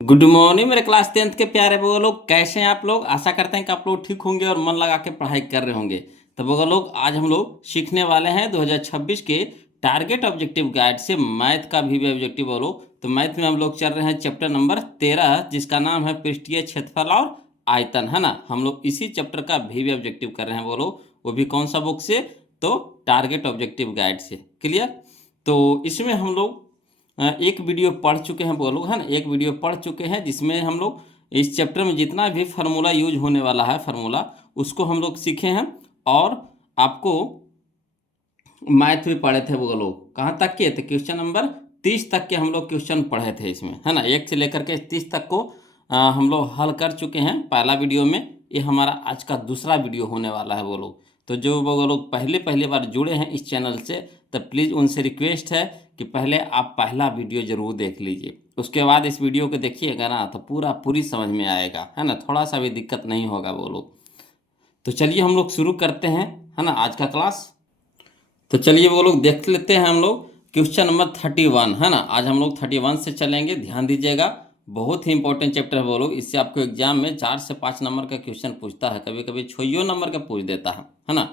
Good morning मेरे class 10th के प्यारे वो लोग, कैसे हैं आप लोग। आशा करते हैं कि आप लोग ठीक होंगे और मन लगा के पढ़ाई कर रहे होंगे। तो वो लोग आज हम लोग सीखने वाले हैं 2026 के टारगेट ऑब्जेक्टिव गाइड से मैथ का भी ऑब्जेक्टिव। बोलो तो मैथ में हम लोग चल रहे हैं चैप्टर नंबर 13, जिसका नाम है पृष्ठीय क्षेत्रफल और आयतन, है ना। हम लोग इसी चैप्टर का भी ऑब्जेक्टिव कर रहे हैं। बोलो वो भी कौन सा बुक से, तो टारगेट ऑब्जेक्टिव गाइड से। क्लियर। तो इसमें हम लोग एक वीडियो पढ़ चुके हैं वो लोग, है ना। एक वीडियो पढ़ चुके हैं जिसमें हम लोग इस चैप्टर में जितना भी फार्मूला यूज होने वाला है, फार्मूला उसको हम लोग सीखे हैं। और आपको मैथ में पढ़े थे वो लोग, कहाँ तक के थे, क्वेश्चन नंबर 30 तक के हम लोग क्वेश्चन पढ़े थे इसमें, है ना। 1 से लेकर के 30 तक को हम लोग हल कर चुके हैं पहला वीडियो में। ये हमारा आज का दूसरा वीडियो होने वाला है वो लोग। तो जो वो लोग पहले पहले बार जुड़े हैं इस चैनल से, तो प्लीज़ उनसे रिक्वेस्ट है कि पहले आप पहला वीडियो ज़रूर देख लीजिए, उसके बाद इस वीडियो को देखिएगा ना तो पूरी समझ में आएगा, है ना। थोड़ा सा भी दिक्कत नहीं होगा वो लोग। तो चलिए हम लोग शुरू करते हैं, है ना, आज का क्लास। तो चलिए वो लोग देख लेते हैं हम लोग क्वेश्चन नंबर 31, है ना। आज हम लोग 31 से चलेंगे, ध्यान दीजिएगा। बहुत ही इंपॉर्टेंट चैप्टर है वो लोग। इससे आपको एग्जाम में 4 से 5 नंबर का क्वेश्चन पूछता है, कभी कभी 6 नंबर का पूछ देता है ना।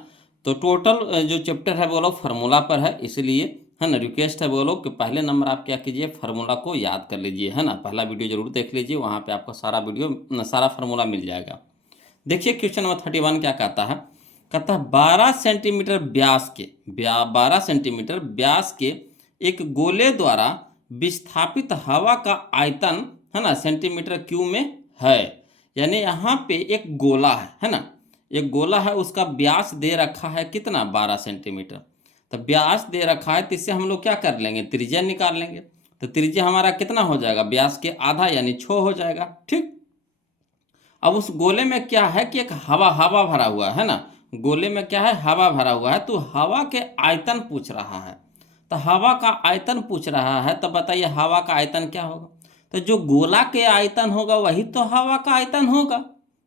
तो टोटल जो चैप्टर है वो लोग फार्मूला पर है, इसलिए, है ना, रिक्वेस्ट है वो लोग कि पहले नंबर आप क्या कीजिए, फार्मूला को याद कर लीजिए, है ना। पहला वीडियो जरूर देख लीजिए, वहाँ पर आपको सारा वीडियो सारा फार्मूला मिल जाएगा। देखिए क्वेश्चन नंबर 31 क्या कहता है। कहता है 12 सेंटीमीटर व्यास के 12 सेंटीमीटर व्यास के एक गोले द्वारा विस्थापित हवा का आयतन, है ना, सेंटीमीटर क्यूब में है। यानी यहाँ पे एक गोला है ना। एक गोला है, उसका व्यास दे रखा है कितना, 12 सेंटीमीटर। तो व्यास दे रखा है, तो इससे हम लोग क्या कर लेंगे, त्रिज्या निकाल लेंगे। तो त्रिज्या हमारा कितना हो जाएगा, व्यास के आधा यानी 6 हो जाएगा। ठीक। अब उस गोले में क्या है कि एक हवा हवा भरा हुआ है ना। गोले में क्या है, हवा भरा हुआ है। तो हवा के आयतन पूछ रहा है। तो हवा का आयतन पूछ रहा है, तो बताइए हवा का आयतन क्या होगा। तो जो गोला के आयतन होगा वही तो हवा का आयतन होगा।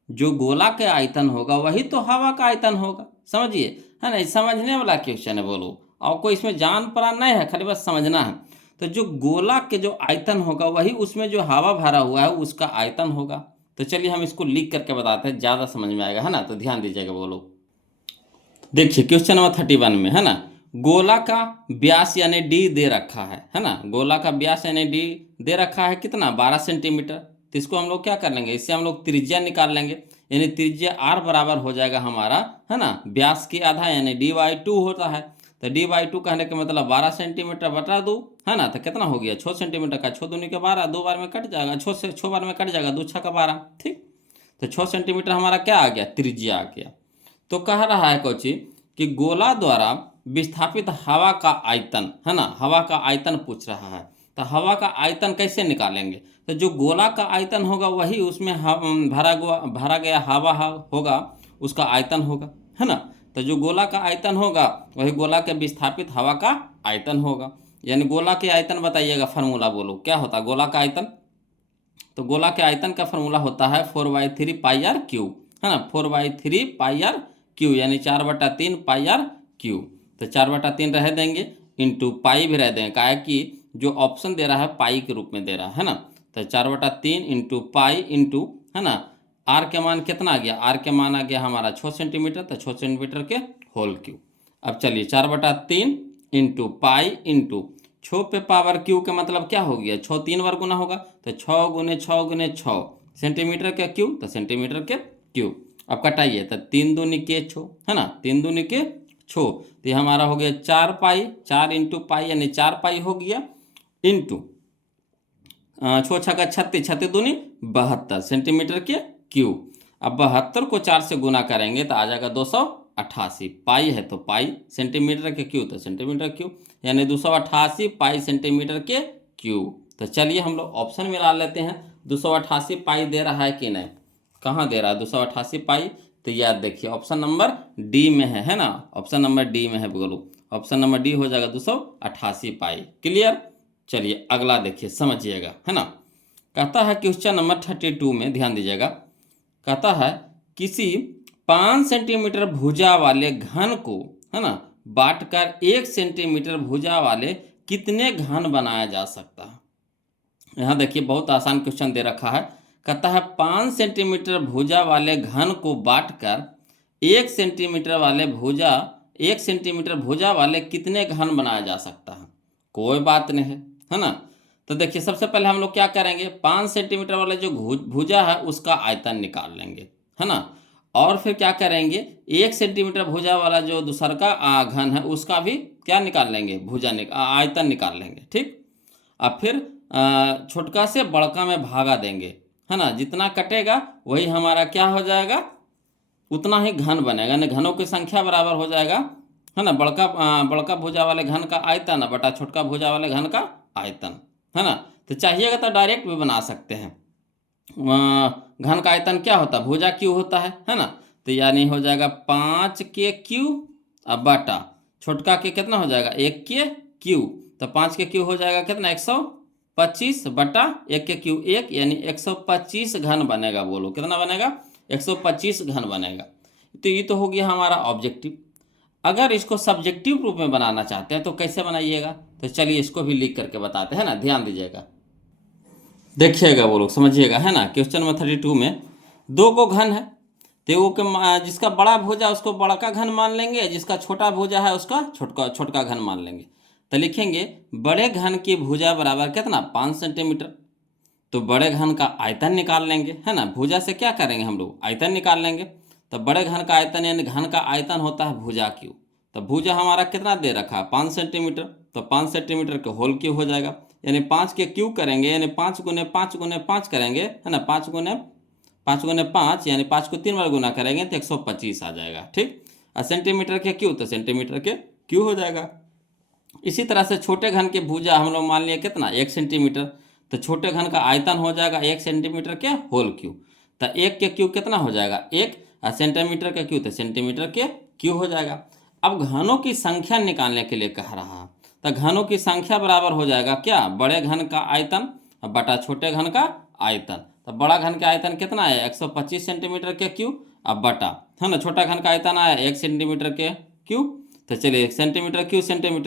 जो गोला के आयतन होगा वही तो हवा का आयतन होगा, समझिए, है ना। समझने वाला क्वेश्चन है बोलो, और कोई इसमें जान पड़ा नहीं है, खाली बस समझना है। तो जो गोला के जो आयतन होगा वही उसमें जो हवा भरा हुआ है उसका आयतन होगा। तो चलिए हम इसको लिख करके बताते हैं, ज़्यादा समझ में आएगा, है ना। तो ध्यान दीजिएगा बोलो। देखिए क्वेश्चन नंबर 31 में, है ना, गोला का व्यास यानी डी दे रखा है ना। गोला का व्यास यानी डी दे रखा है कितना, 12 सेंटीमीटर। तो इसको हम लोग क्या कर लेंगे, इससे हम लोग त्रिज्या निकाल लेंगे। यानी त्रिज्या आर बराबर हो जाएगा हमारा, है ना, व्यास की आधा यानी dy/2 होता है। तो dy/2 कहने का मतलब 12 सेंटीमीटर बटा 2, है ना। तो कितना हो गया, 6 सेंटीमीटर का 6 दूनी के 12, 2 बार में कट जाएगा, 6 से 6 बार में कट जाएगा, 2 6 का 12। ठीक। तो 6 सेंटीमीटर हमारा क्या आ गया, त्रिज्या आ गया। तो कह रहा है कोची कि गोला द्वारा विस्थापित हवा का आयतन, है ना, हवा का आयतन पूछ रहा है। तो हवा का आयतन कैसे निकालेंगे, तो जो गोला का आयतन होगा वही उसमें भरा गया हवा होगा, उसका आयतन होगा, है ना। तो जो गोला का आयतन होगा वही गोला के विस्थापित हवा का आयतन होगा। यानी गोला के आयतन बताइएगा, फार्मूला बोलो क्या होता है गोला का आयतन। तो गोला के आयतन का फार्मूला होता है 4/3 πr क्यू, है ना। 4/3 πr क्यू यानी 4/3 πr क्यू। तो 4/3 रह देंगे, इंटू पाई भी रह देंगे, क्या है कि जो ऑप्शन दे रहा है पाई के रूप में दे रहा है ना। तो 4/3 इंटू पाई इंटू, है ना, आर के मान कितना आ गया, आर के मान आ गया हमारा 6 सेंटीमीटर। तो 6 सेंटीमीटर के होल क्यू। अब चलिए 4/3 इंटू पाई इंटू 6 पे पावर क्यू का मतलब क्या हो गया, 6 3 बार गुना होगा। तो 6 गुने 6 गुने 6 सेंटीमीटर के क्यू, तो सेंटीमीटर के क्यू। अब कटाइए, तो 3 दूनी के 6, है ना, 3 दूनी के 6। तो ये हमारा हो गया 4 पाई, 4 इंटू पाई यानी 4 पाई हो गया, इंटू 6 छक्का 36, 36 दूनी 72 सेंटीमीटर के क्यू। अब 72 को 4 से गुना करेंगे तो आ जाएगा 288। पाई है तो पाई, सेंटीमीटर के क्यू तो सेंटीमीटर क्यू, यानी 288 पाई सेंटीमीटर के क्यू। तो चलिए हम लोग ऑप्शन मिला लेते हैं, 288 पाई दे रहा है कि नहीं, कहाँ दे रहा है 288 पाई। तो याद देखिए ऑप्शन नंबर डी में है ना, ऑप्शन नंबर डी में है बोलो। ऑप्शन नंबर डी हो जाएगा 288 पाई। क्लियर। चलिए अगला देखिए, समझिएगा, है ना। कहता है क्वेश्चन नंबर 32 में ध्यान दीजिएगा। कहता है किसी 5 सेंटीमीटर भुजा वाले घन को, है ना, बांटकर 1 सेंटीमीटर भुजा वाले कितने घन बनाया जा सकता है। यहाँ देखिए बहुत आसान क्वेश्चन दे रखा है। कहता है 5 सेंटीमीटर भुजा वाले घन को बांटकर 1 सेंटीमीटर भुजा वाले कितने घन बनाया जा सकता है। कोई बात नहीं है ना। तो देखिए सबसे पहले हम लोग क्या करेंगे, 5 सेंटीमीटर वाले जो भुजा है उसका आयतन निकाल लेंगे, है ना। और फिर क्या करेंगे, 1 सेंटीमीटर भुजा वाला जो दूसरा का घन है उसका भी क्या निकाल लेंगे, आयतन निकाल लेंगे, ठीक। अब फिर छोटका से बड़का में भागा देंगे, है ना। जितना कटेगा वही हमारा क्या हो जाएगा, उतना ही घन बनेगा, यानी घनों की संख्या बराबर हो जाएगा, है ना। बड़का भुजा वाले घन का आयतन बटा छोटका भुजा वाले घन का आयतन, है ना। तो चाहिएगा तो डायरेक्ट भी बना सकते हैं। घन का आयतन क्या होता है, भुजा क्यू होता है ना। तो यानी हो जाएगा 5 के क्यू अब बटा छोटका के कितना हो जाएगा 1 के क्यू। तो 5 के क्यू हो जाएगा कितना 125 बटा 1 के क्यू 1, यानी 125 घन बनेगा। बोलो कितना बनेगा, 125 घन बनेगा। तो ये तो हो गया हमारा ऑब्जेक्टिव। अगर इसको सब्जेक्टिव रूप में बनाना चाहते हैं तो कैसे बनाइएगा, तो चलिए इसको भी लिख करके बताते हैं ना, ध्यान दीजिएगा, देखिएगा वो लोग समझिएगा, है ना। क्वेश्चन नंबर 32 में 2 को घन है, तो जिसका बड़ा भुजा उसको बड़ा का घन मान लेंगे, जिसका छोटा भुजा है उसका छोटका घन मान लेंगे। तो लिखेंगे बड़े घन की भुजा बराबर कितना 5 सेंटीमीटर। तो बड़े घन का आयतन निकाल लेंगे, है ना। भुजा से क्या करेंगे हम लोग, आयतन निकाल लेंगे। तो बड़े घन का आयतन यानी घन का आयतन होता है भुजा क्यू। तो भुजा हमारा कितना दे रखा है 5 सेंटीमीटर, तो 5 सेंटीमीटर के होल क्यू हो जाएगा, यानी 5 के क्यू करेंगे, यानी 5 गुने 5 गुने 5 करेंगे, है ना। 5 गुने 5 यानी 5 को 3 बार गुना करेंगे तो 125 आ जाएगा, ठीक। और सेंटीमीटर के क्यू तो सेंटीमीटर के क्यू हो जाएगा। इसी तरह से छोटे घन के भुजा हम लोग मान लिए कितना 1 सेंटीमीटर, तो छोटे घन का आयतन हो जाएगा 1 सेंटीमीटर के होल क्यू। तो 1 के क्यू कितना हो जाएगा 1, और सेंटीमीटर का क्यू तो सेंटीमीटर के क्यू हो जाएगा। अब घनों की संख्या निकालने के लिए कह रहा है, तो घनों की संख्या बराबर हो जाएगा क्या, बड़े घन का आयतन बटा छोटे घन का आयतन। तो बड़ा घन का आयतन कितना है 125 सेंटीमीटर के क्यू, अब बटा, है ना, छोटा घन का आयतन आया 1 सेंटीमीटर के क्यू। तो चलिए सेंटीमीटर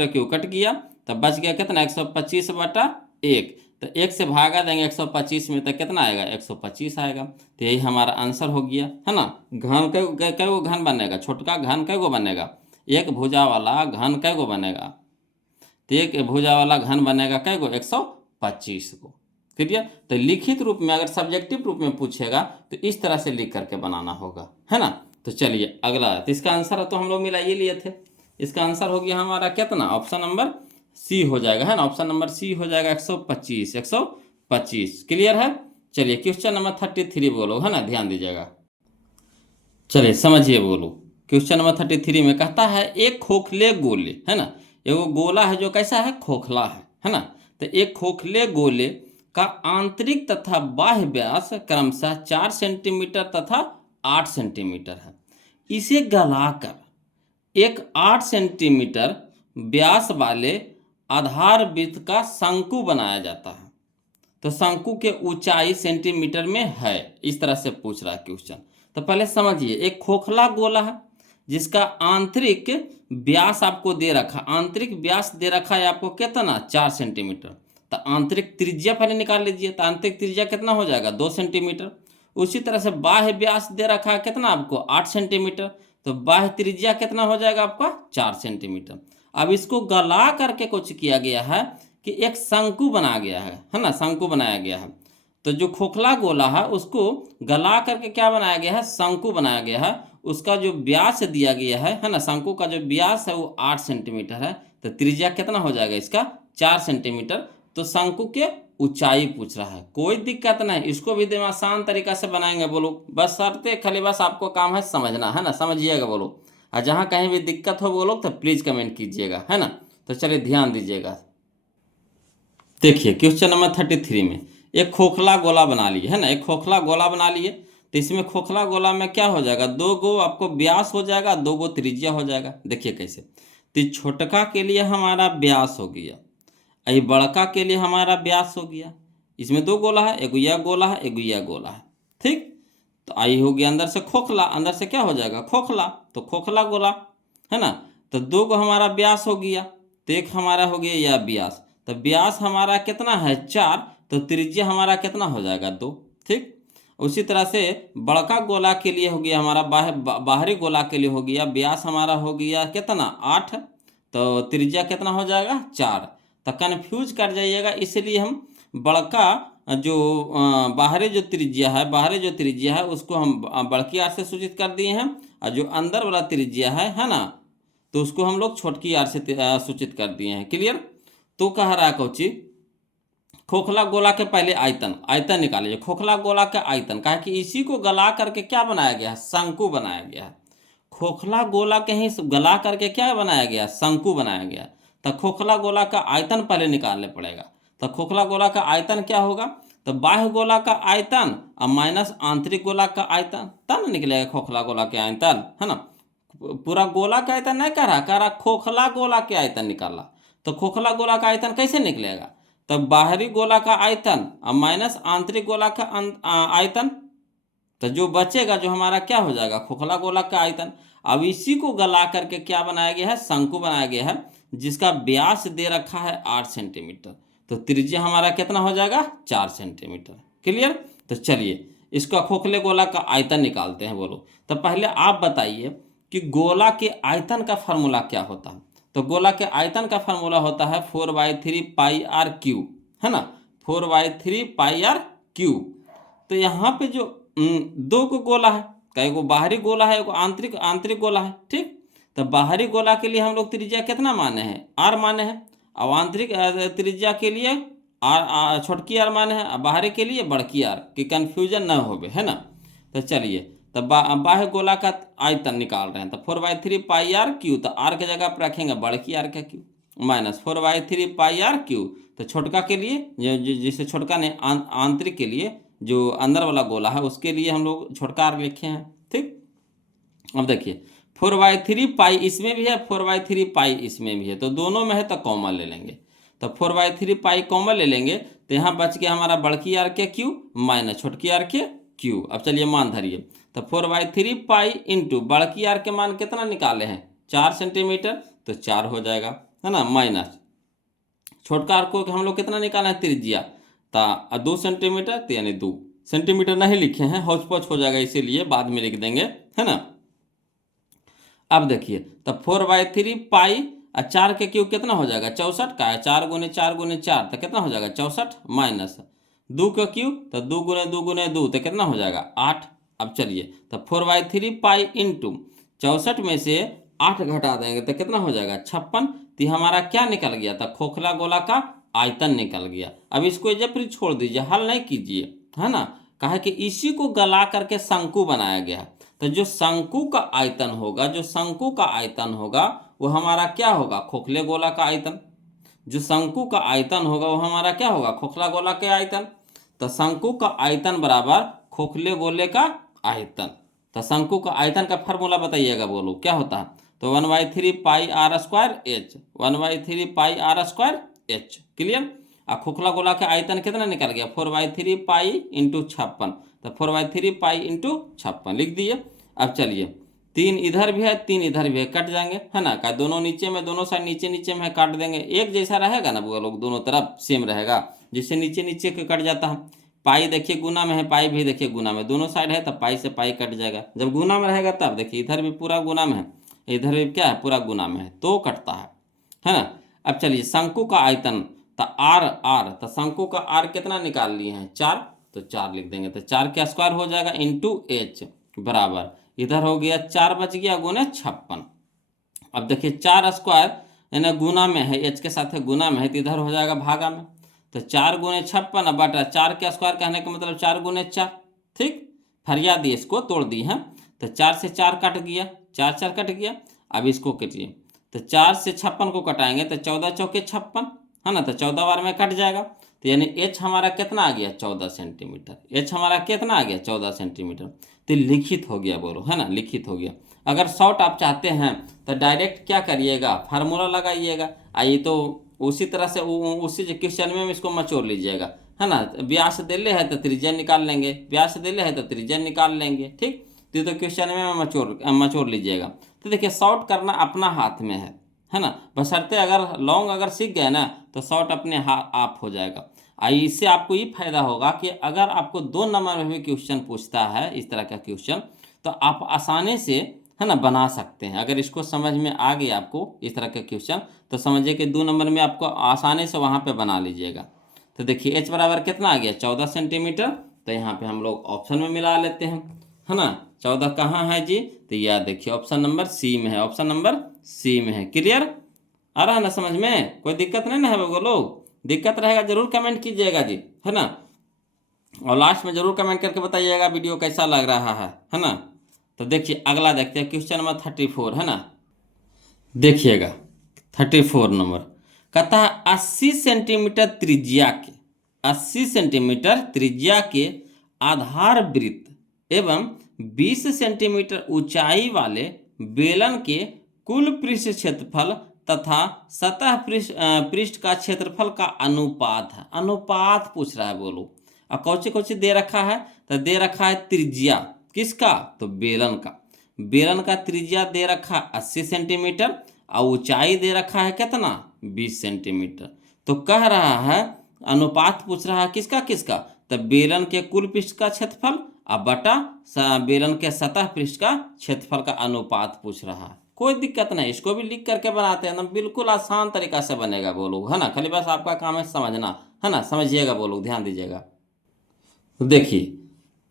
क्यू कट गया, तो बच गया कितना 125 बटा 1। तो 1 से भागा देंगे 125 में, तो कितना आएगा 125 आएगा। तो यही हमारा आंसर हो गया, है ना। घन कै गो घन बनेगा, छोटका घन कै गो बनेगा, एक भुजा वाला घन कै गो बनेगा, तो एक भुजा वाला घन बनेगा कै गो 125 को। क्लियर। तो लिखित रूप में अगर सब्जेक्टिव रूप में पूछेगा तो इस तरह से लिख करके बनाना होगा, है ना। तो चलिए अगला, तो इसका आंसर तो हम लोग मिला ये लिए थे। इसका आंसर हो गया हमारा कितना, ऑप्शन नंबर सी हो जाएगा, है ना। ऑप्शन नंबर सी हो जाएगा 125। क्लियर है। चलिए क्वेश्चन नंबर 33 बोलो, है ना, ध्यान दीजिएगा। चलिए समझिए बोलो। क्वेश्चन नंबर 33 में कहता है एक खोखले गोले, है ना, एगो गोला है जो कैसा है खोखला है ना। तो एक खोखले गोले का आंतरिक तथा बाह्य व्यास क्रमशः 4 सेंटीमीटर तथा 8 सेंटीमीटर है। इसे गलाकर एक 8 सेंटीमीटर व्यास वाले आधार वृत्त का शंकु बनाया जाता है। तो शंकु के ऊंचाई सेंटीमीटर में है, इस तरह से पूछ रहा है क्वेश्चन। तो पहले समझिए, एक खोखला गोला है जिसका आंतरिक व्यास आपको दे रखा, आंतरिक व्यास दे रखा है आपको कितना 4 सेंटीमीटर। तो आंतरिक त्रिज्या पहले निकाल लीजिए, तो आंतरिक त्रिज्या कितना हो जाएगा 2 सेंटीमीटर। उसी तरह से बाह्य व्यास दे रखा है कितना आपको 8 सेंटीमीटर, तो बाह्य त्रिज्या कितना हो जाएगा आपका 4 सेंटीमीटर। अब इसको गला करके कुछ किया गया है कि एक शंकु बना गया है ना, शंकु बनाया गया है। तो जो खोखला गोला है उसको गला करके क्या बनाया गया है, शंकु बनाया गया है। उसका जो व्यास दिया गया है ना, शंकु का जो व्यास है वो 8 सेंटीमीटर है। तो त्रिज्या कितना हो जाएगा इसका 4 सेंटीमीटर। तो शंकु के ऊंचाई पूछ रहा है, कोई दिक्कत नहीं, इसको भी एकदम आसान तरीका से बनाएंगे। बोलो बस शर्ते खाली बस आपको काम है समझना, है ना, समझिएगा बोलो। और जहाँ कहीं भी दिक्कत हो बोलो तो प्लीज़ कमेंट कीजिएगा, है ना। तो चलिए ध्यान दीजिएगा। देखिए क्वेश्चन नंबर 33 में एक खोखला गोला बना लिए, है ना, एक खोखला गोला बना लिए। तो इसमें खोखला गोला में क्या हो जाएगा, 2 गो आपको व्यास हो जाएगा, 2 गो त्रिज्या हो जाएगा। देखिए कैसे, तो छोटका के लिए हमारा व्यास हो गया, ये बड़का के लिए हमारा व्यास हो गया। इसमें 2 गोला है, एक यह गोला है, एक यह गोला है, ठीक। तो आई हो गया अंदर से खोखला, अंदर से क्या हो जाएगा खोखला, तो खोखला गोला, है ना। तो 2 को हमारा व्यास हो गया, तो एक हमारा हो गया यह व्यास। तो व्यास हमारा कितना है 4, तो त्रिज्या हमारा कितना हो जाएगा 2। ठीक, उसी तरह से बड़का गोला के लिए हो गया हमारा बाहरी गोला के लिए हो गया व्यास हमारा हो गया कितना 8, तो त्रिज्या कितना हो जाएगा 4। तो कन्फ्यूज कर जाइएगा, इसलिए हम बड़का जो बाहरी जो त्रिज्या है उसको हम बड़की आर से सूचित कर दिए हैं, और जो अंदर वाला त्रिज्या है ना, तो उसको हम लोग छोटकी आर से सूचित कर दिए हैं। क्लियर। तो कह रहा है कोची खोखला गोला के पहले आयतन निकालिए। खोखला गोला का आयतन कहा कि इसी को गला करके क्या बनाया गया है, शंकु बनाया गया है। खोखला गोला के ही गला करके क्या बनाया गया, शंकु बनाया गया। तो खोखला गोला का आयतन पहले निकालने पड़ेगा। तो खोखला गोला का आयतन क्या होगा, तो बाह्य गोला का आयतन और माइनस आंतरिक गोला का आयतन, तब निकलेगा खोखला गोला के आयतन, है ना। पूरा गोला का आयतन नहीं कह रहा खोखला गोला के आयतन निकाला। तो खोखला गोला का आयतन कैसे निकलेगा, तब बाहरी गोला का आयतन और माइनस आंतरिक गोला का आयतन, तो जो बचेगा जो हमारा क्या हो जाएगा खोखला गोला का आयतन। अब इसी को गला करके क्या बनाया गया है, शंकु बनाया गया है, जिसका व्यास दे रखा है 8 सेंटीमीटर। तो त्रिज्या हमारा कितना हो जाएगा 4 सेंटीमीटर। क्लियर। तो चलिए इसका खोखले गोला का आयतन निकालते हैं। बोलो, तो पहले आप बताइए कि गोला के आयतन का फार्मूला क्या होता है। तो गोला के आयतन का फार्मूला होता है 4/3 पाई आर क्यू, है ना, 4/3 पाई आर क्यू। तो यहाँ पे जो दो को गोला है, कई को बाहरी गोला है, एक आंतरिक गोला है। ठीक, तो बाहरी गोला के लिए हम लोग त्रिज्या कितना माने हैं, आर माने हैं, और आंतरिक त्रिज्या के लिए आर छोटकी आर माने हैं, बाहरी के लिए बड़की आर, कि कन्फ्यूजन न हो, है ना। तो चलिए, तो बाह्य गोला का आयतन निकाल रहे हैं। तो 4/3 पाई आर क्यू, तो आर के जगह पर रखेंगे बड़की आर का cube, minus 4/3 pi r cube. तो छोटका के लिए जिसे छोटका ने आंतरिक के लिए जो अंदर वाला गोला है उसके लिए हम लोग छोटका आर लिखे हैं। ठीक, अब देखिए 4/3 पाई इसमें भी है, 4/3 पाई इसमें भी है, तो दोनों में है तो कॉमन ले लेंगे। तो 4/3 पाई कॉमन ले लेंगे, तो यहाँ बच गया हमारा बड़की आर के क्यू माइनस छोटकी आर के क्यू। अब चलिए मान धरिए, तो 4/3 पाई इंटू बड़की आर के मान कितना निकाले हैं 4 सेंटीमीटर, तो 4 हो जाएगा, है ना, माइनस छोटका आर को हम लोग कितना निकाले हैं त्रिज्या, तो 2 सेंटीमीटर, तो यानी 2 सेंटीमीटर नहीं लिखे हैं, हौच पौच हो जाएगा, इसीलिए बाद में लिख देंगे, है ना। अब देखिए, तो 4/3 पाई और 4 के क्यूब कितना हो जाएगा 64 का है, 4 गुने 4 गुने 4, तो कितना हो जाएगा 64, माइनस 2 का क्यूब, तो 2 गुने 2 गुने 2, तो कितना हो जाएगा 8। अब चलिए, तो 4/3 पाई इंटू 64 में से 8 घटा देंगे तो कितना हो जाएगा 56। तो हमारा क्या निकल गया था, खोखला गोला का आयतन निकल गया। अब इसको जब छोड़ दीजिए, हल नहीं कीजिए, है ना, कहा कि इसी को गला करके शंकु बनाया गया। तो जो शंकु का आयतन होगा वो हमारा क्या होगा, खोखले गोला का आयतन। जो शंकु का आयतन होगा वो हमारा क्या होगा, खोखला गोला के आयतन। तो शंकु का आयतन बराबर खोखले गोले का आयतन। तो शंकु का आयतन का फार्मूला बताइएगा, बोलो क्या होता है। तो 1/3 pi r square h, 1/3 pi r square h. Clear. और खोखला गोला का आयतन कितना निकल गया 4/3 पाई इंटू 56, तो 4/3 पाई इंटू 56 लिख दिए। अब चलिए, 3 इधर भी है 3 इधर भी है, कट जाएंगे, है ना, का दोनों नीचे में, दोनों साइड नीचे नीचे में है, काट देंगे, एक जैसा रहेगा ना वो लोग, दोनों तरफ सेम रहेगा, जिससे नीचे नीचे के कट जाता है। पाई देखिए गुना में है, पाई भी देखिए गुना में, दोनों साइड है, तो पाई से पाई कट जाएगा। जब गुना में रहेगा तब देखिए, इधर भी पूरा गुना में है, इधर भी क्या है पूरा गुना में है, तो कटता है ना। अब चलिए, शंकु का आयतन, तो आर, तो शंकु का आर कितना निकाल लिए हैं 4, तो 4 लिख देंगे, तो 4 का स्क्वायर हो जाएगा इंटू एच बराबर, इधर हो गया 4 बच गया गुने 56। अब देखिए 4 स्क्वायर यानी गुना में है, एच के साथ है गुना में है, तो इधर हो जाएगा भागा में, तो 4 गुने 56 बटा 4 का स्क्वायर कहने का मतलब 4 गुने 4। ठीक, फरिया दी, इसको तोड़ दी है, तो 4 से 4 कट गया, 4 4 कट गया। अब इसको कटिए, तो 4 से 56 को कटाएंगे तो 14 चौके 56, है ना, तो 14 बार में कट जाएगा। तो यानी एच हमारा कितना आ गया 14 सेंटीमीटर, एच हमारा कितना आ गया 14 सेंटीमीटर। तो लिखित हो गया, बोलो, है ना, लिखित हो गया। अगर शॉर्ट आप चाहते हैं तो डायरेक्ट क्या करिएगा, फार्मूला लगाइएगा, आइए तो उसी तरह से उसी क्वेश्चन में इसको मचोड़ लीजिएगा, है ना। व्यास दिले है तो त्रिज्या निकाल लेंगे, व्यास दिले है तो त्रिज्या निकाल लेंगे। ठीक, तो क्वेश्चन में मचोड़ लीजिएगा। तो देखिए, शॉर्ट करना अपना हाथ में है ना, बशर्ते अगर लॉन्ग अगर सीख गए ना तो शॉर्ट अपने आप हो जाएगा। इससे आपको ये फायदा होगा कि अगर आपको 2 नंबर में भी क्वेश्चन पूछता है इस तरह का क्वेश्चन, तो आप आसानी से, है ना, बना सकते हैं। अगर इसको समझ में आ गया आपको इस तरह का क्वेश्चन, तो समझिए कि 2 नंबर में आपको आसानी से वहाँ पे बना लीजिएगा। तो देखिए एच बराबर कितना आ गया, 14 सेंटीमीटर। तो यहाँ पे हम लोग ऑप्शन में मिला लेते हैं, है ना। 14 कहाँ है जी, तो यह देखिए ऑप्शन नंबर सी में है, ऑप्शन नंबर सी में है। क्लियर आ रहा है ना समझ में, कोई दिक्कत नहीं ना है वो लोग? दिक्कत रहेगा जरूर कमेंट कीजिएगा जी, है ना। और लास्ट में जरूर कमेंट करके बताइएगा वीडियो कैसा लग रहा है ना। तो देखिए अगला देखते हैं क्वेश्चन नंबर 34, है ना। देखिएगा 34 नंबर कहता है 80 सेंटीमीटर त्रिज्या के, 80 सेंटीमीटर त्रिज्या के आधार वृत्त एवं 20 सेंटीमीटर ऊंचाई वाले बेलन के कुल पृष्ठ क्षेत्रफल तथा सतह पृष्ठ का क्षेत्रफल का अनुपात है। अनुपात पूछ रहा है बोलो। और कौचे कौचे दे रखा है, तो दे रखा है त्रिज्या किसका, तो बेलन का। बेलन का त्रिज्या दे रखा 80 सेंटीमीटर और ऊंचाई दे रखा है कितना, 20 सेंटीमीटर। तो कह रहा है अनुपात पूछ रहा है किसका किसका, तो बेलन के कुल पृष्ठ का क्षेत्रफल और बटा बेलन के सतह पृष्ठ का क्षेत्रफल का अनुपात पूछ रहा है। कोई दिक्कत नहीं, इसको भी लिख करके बनाते हैं ना, बिल्कुल आसान तरीका से बनेगा वो लोग, है ना। खाली बस आपका काम है समझना, है ना। समझिएगा वो लोग, ध्यान दीजिएगा। तो देखिए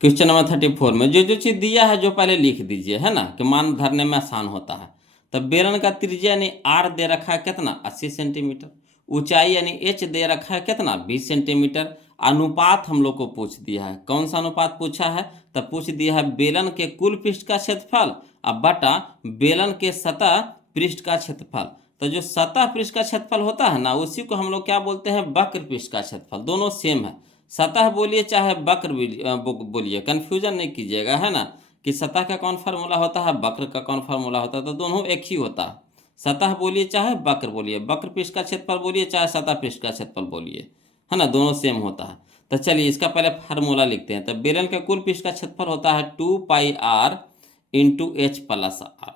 क्वेश्चन नंबर 34 में जो जो चीज़ दिया है जो पहले लिख दीजिए, है ना, कि मान धरने में आसान होता है। तो बेलन का त्रिज्या यानी आर दे रखा है कितना, 80 सेंटीमीटर। ऊंचाई यानी एच दे रखा है कितना, 20 सेंटीमीटर। अनुपात हम लोग को पूछ दिया है, कौन सा अनुपात पूछा है, तब पूछ दिया है बेलन के कुल पृष्ठ का क्षेत्रफल अब बटा बेलन के सतह पृष्ठ का क्षेत्रफल। तो जो सतह पृष्ठ का क्षेत्रफल होता है ना, उसी को हम लोग क्या बोलते हैं, वक्र पृष्ठ का क्षेत्रफल। दोनों सेम है, सतह बोलिए चाहे वक्र बोलिए, कंफ्यूजन नहीं कीजिएगा, है ना, कि सतह का कौन फार्मूला होता है, वक्र का कौन फार्मूला होता है, तो दोनों एक ही होता है। सतह बोलिए चाहे वक्र बोलिए, वक्र पृष्ठ का क्षेत्रफल बोलिए चाहे सतह पृष्ठ का क्षेत्रफल बोलिए, है ना, दोनों सेम होता है। तो चलिए इसका पहले फार्मूला लिखते हैं। तो बेलन का कुल पृष्ठ का क्षेत्रफल होता है 2πr into h plus r,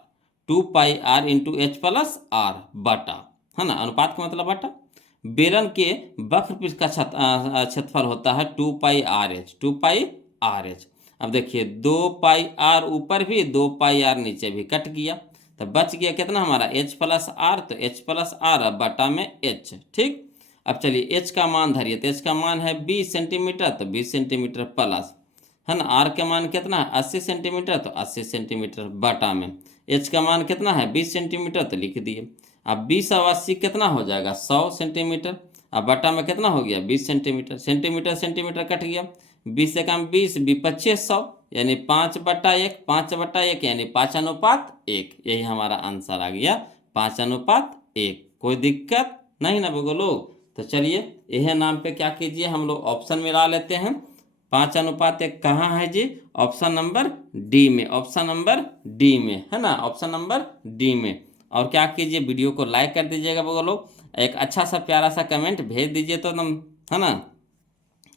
2πr into h plus r बटा, है ना, अनुपात का मतलब बटा बेलन के वक्र पृष्ठ का क्षेत्रफल होता है 2πr/h, 2πr/h। अब देखिए 2πr ऊपर भी 2πr नीचे भी कट गया, तो बच गया कितना हमारा h प्लस आर, तो h प्लस आर बटा में h। ठीक, अब चलिए h का मान धरिए, तो h का मान है 20 सेंटीमीटर, तो 20 सेंटीमीटर प्लस, है ना, r का मान कितना है 80 सेंटीमीटर, तो 80 सेंटीमीटर बटा में h का मान कितना है 20 सेंटीमीटर, तो लिख दिए। अब 20 और 80 कितना हो जाएगा 100 सेंटीमीटर, अब बटा में कितना हो गया 20 सेंटीमीटर, सेंटीमीटर सेंटीमीटर कट गया, 20 से कम 20 25 100 यानी 5/1, 5/1 यानी 5:1। यही हमारा आंसर आ गया 5:1। कोई दिक्कत नहीं ना लोग। तो चलिए यह नाम पे क्या कीजिए, हम लोग ऑप्शन मिला लेते हैं। 5:1 कहाँ है जी, ऑप्शन नंबर डी में, ऑप्शन नंबर डी में, है ना, ऑप्शन नंबर डी में। और क्या कीजिए, वीडियो को लाइक कर दीजिएगा वो लोग, एक अच्छा सा प्यारा सा कमेंट भेज दीजिए, तो एकदम, है ना,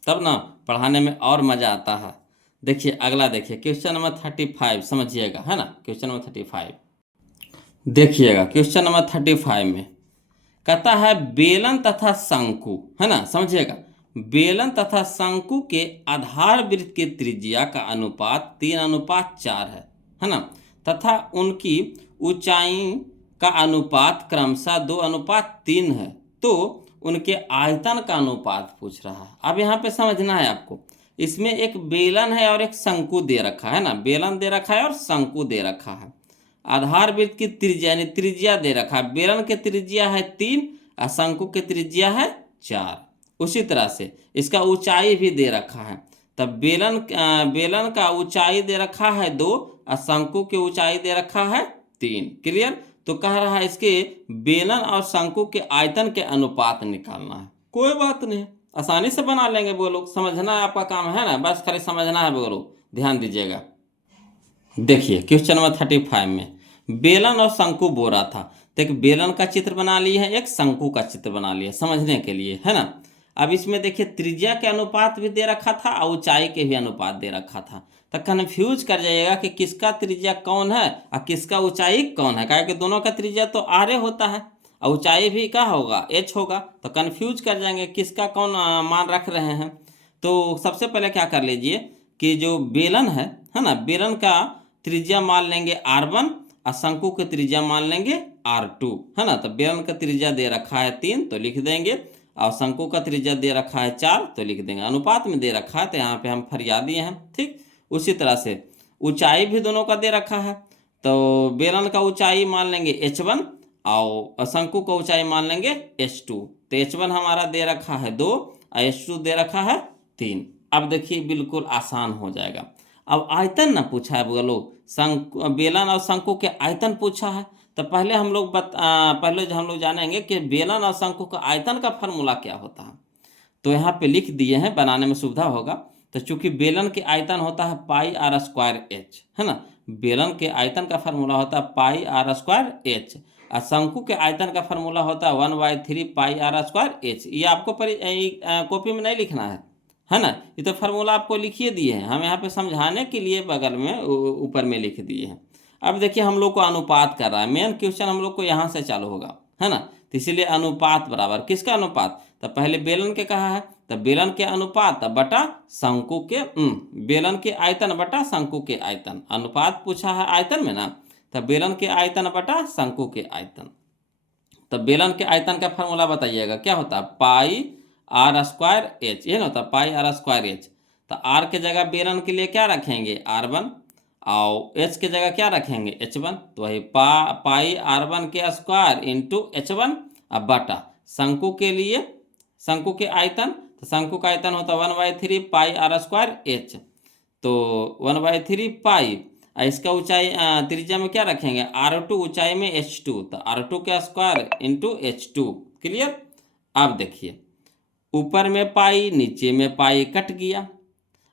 तब ना पढ़ाने में और मज़ा आता है। देखिए अगला देखिए क्वेश्चन नंबर 35, समझिएगा, है ना। क्वेश्चन नंबर 35 देखिएगा, क्वेश्चन नंबर 35 में कहता है बेलन तथा शंकु, है ना, समझिएगा, बेलन तथा शंकु के आधार वृत्त के त्रिज्या का अनुपात 3:4 है ना, तथा उनकी ऊंचाई का अनुपात क्रमशः 2:3 है, तो उनके आयतन का अनुपात पूछ रहा है। अब यहाँ पे समझना है आपको, इसमें एक बेलन है और एक शंकु दे रखा है ना, बेलन दे रखा है और शंकु दे रखा है। आधार वृत्त की त्रिज्या यानी त्रिज्या दे रखा है, बेलन की त्रिज्या है 3 और शंकु की त्रिज्या है 4। उसी तरह से इसका ऊंचाई भी दे रखा है, तब बेलन का ऊंचाई दे रखा है 2 और शंकु की ऊंचाई दे रखा है 3। क्लियर, तो कह रहा है इसके बेलन और शंकु के आयतन के अनुपात निकालना है। कोई बात नहीं, आसानी से बना लेंगे वो लोग, समझना है आपका काम, है ना, बस खाली समझना है वो लोग, ध्यान दीजिएगा। देखिए क्वेश्चन नंबर 35 में बेलन और शंकु बोरा था, तो एक बेलन का चित्र बना लिए हैं, एक शंकु का चित्र बना लिया समझने के लिए, है ना। अब इसमें देखिए त्रिज्या के अनुपात भी दे रखा था और ऊंचाई के भी अनुपात दे रखा था, तो कन्फ्यूज कर जाइएगा कि किसका त्रिज्या कौन है और किसका ऊंचाई कौन है, क्योंकि दोनों का त्रिज्या तो आरे होता है। और ऊंचाई भी क्या होगा, h होगा। तो कन्फ्यूज कर जाएंगे किसका कौन मान रख रहे हैं। तो सबसे पहले क्या कर लीजिए कि जो बेलन है ना, बेलन का त्रिज्या मान लेंगे r1 और शंकु की त्रिज्या मान लेंगे r2, है ना। तो बेलन का त्रिज्या दे रखा है 3 तो लिख देंगे, और शंकु का त्रिज्या दे रखा है 4 तो लिख देंगे। अनुपात में दे रखा है तो यहाँ पे हम फरिया दिए हैं, ठीक। उसी तरह से ऊंचाई भी दोनों का दे रखा है, तो बेलन का ऊंचाई मान लेंगे h1 और शंकु का ऊंचाई मान लेंगे h2। तो h1 हमारा दे रखा है 2 और h2 दे रखा है 3। अब देखिए बिल्कुल आसान हो जाएगा। अब आयतन ना पूछा है बोलो, शंकु बेलन और शंकु के आयतन पूछा है। तो पहले हम लोग पहले हम लोग जानेंगे कि बेलन और शंकु का आयतन का फार्मूला क्या होता है। तो यहाँ पे लिख दिए हैं, बनाने में सुविधा होगा। तो चूंकि बेलन के आयतन होता है पाई आर स्क्वायर एच, है ना। बेलन के आयतन का फार्मूला होता है पाई आर स्क्वायर एच, और शंकु के आयतन का फार्मूला होता है 1/3 पाई आर स्क्वायर एच। ये आपको कॉपी में नहीं लिखना है ना। ये तो फार्मूला आपको लिखिए दिए हैं, हम यहाँ पे समझाने के लिए बगल में ऊपर में लिख दिए हैं। अब देखिए हम लोग को अनुपात कर रहा है, मेन क्वेश्चन हम लोग को यहाँ से चालू होगा, है ना। तो इसीलिए अनुपात बराबर किसका अनुपात, तो पहले बेलन के कहा है, तो बेलन के अनुपात बटा शंकु के बेलन के आयतन बटा शंकु के आयतन। अनुपात पूछा है आयतन में ना, तो बेलन के आयतन बटा शंकु के आयतन। तो बेलन के आयतन का फार्मूला बताइएगा क्या होता है, पाई आर स्क्वायर एच, ये ना होता है पाई आर स्क्वायर एच। तो आर के जगह बेलन के लिए क्या रखेंगे r1, और एच के जगह क्या रखेंगे h1। तो वही पाई r1 के स्क्वायर इंटू h1 अब बटा शंकु के लिए शंकु के आयतन, तो शंकु का आयतन होता है 1/3 पाई आर स्क्वायर एच। तो 1/3 पाई, इसका ऊंचाई त्रिज्या में क्या रखेंगे r2, ऊंचाई में h2, तो r2 के स्क्वायर इंटू h2। क्लियर। अब देखिए ऊपर में पाई नीचे में पाई कट गया,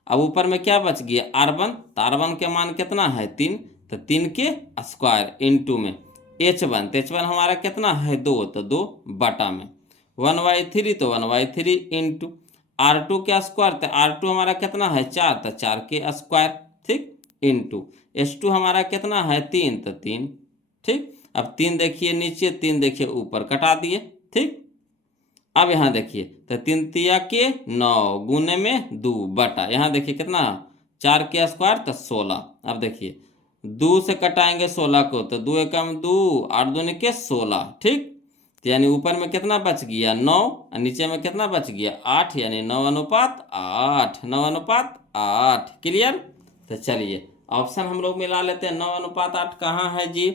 अब ऊपर में क्या बच गया r1, तो r1 के मान कितना है 3, तो 3 के स्क्वायर इंटू में h1, तो h1 हमारा कितना है 2, तो 2 बटा में 1/3, तो 1/3 इंटू r2 के स्क्वायर, तो r2 हमारा कितना है 4, तो 4 के स्क्वायर, ठीक, इंटू h2 हमारा कितना है 3, तो 3, ठीक। अब 3 देखिए नीचे, 3 देखिए ऊपर, कटा दिए, ठीक। अब यहाँ देखिए तो 3 तिया के 9 गुने में 2 बटा, यहाँ देखिए कितना 4 के स्क्वायर तो 16। अब देखिए 2 से कटाएंगे 16 को, तो 2 एकम 2, 8 दूनी के 16, ठीक। तो यानी ऊपर में कितना बच गया 9 और नीचे में कितना बच गया 8, यानी 9:8, 9:8। क्लियर। तो चलिए ऑप्शन हम लोग मिला लेते हैं। 9:8 कहाँ है जी,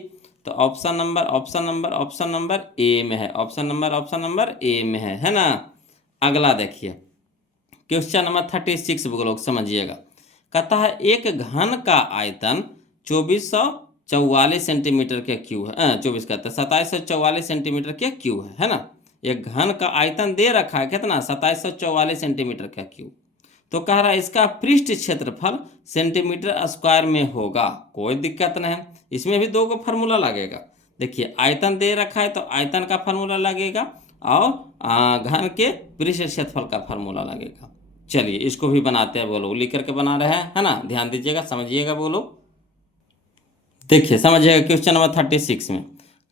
तो ऑप्शन नंबर ए में है, ऑप्शन नंबर ए में है ना। अगला देखिए क्वेश्चन नंबर 36 लोग समझिएगा। कहता है एक घन का आयतन 2444 सेंटीमीटर के क्यू है, 24 कहता है 2744 सेंटीमीटर के क्यू है ना। एक घन का आयतन दे रखा है कितना 2744 सेंटीमीटर का क्यू। तो कह रहा है इसका पृष्ठ क्षेत्रफल सेंटीमीटर स्क्वायर में होगा। कोई दिक्कत नहीं, इसमें भी 2 को फार्मूला लगेगा। देखिए आयतन दे रखा है तो आयतन का फार्मूला लगेगा, और घन के पृष्ठ क्षेत्रफल का फार्मूला लगेगा। चलिए इसको भी बनाते हैं, बोलो लिख करके बना रहे हैं, है ना। ध्यान दीजिएगा, समझिएगा, बोलो देखिए समझिएगा। क्वेश्चन नंबर 36 में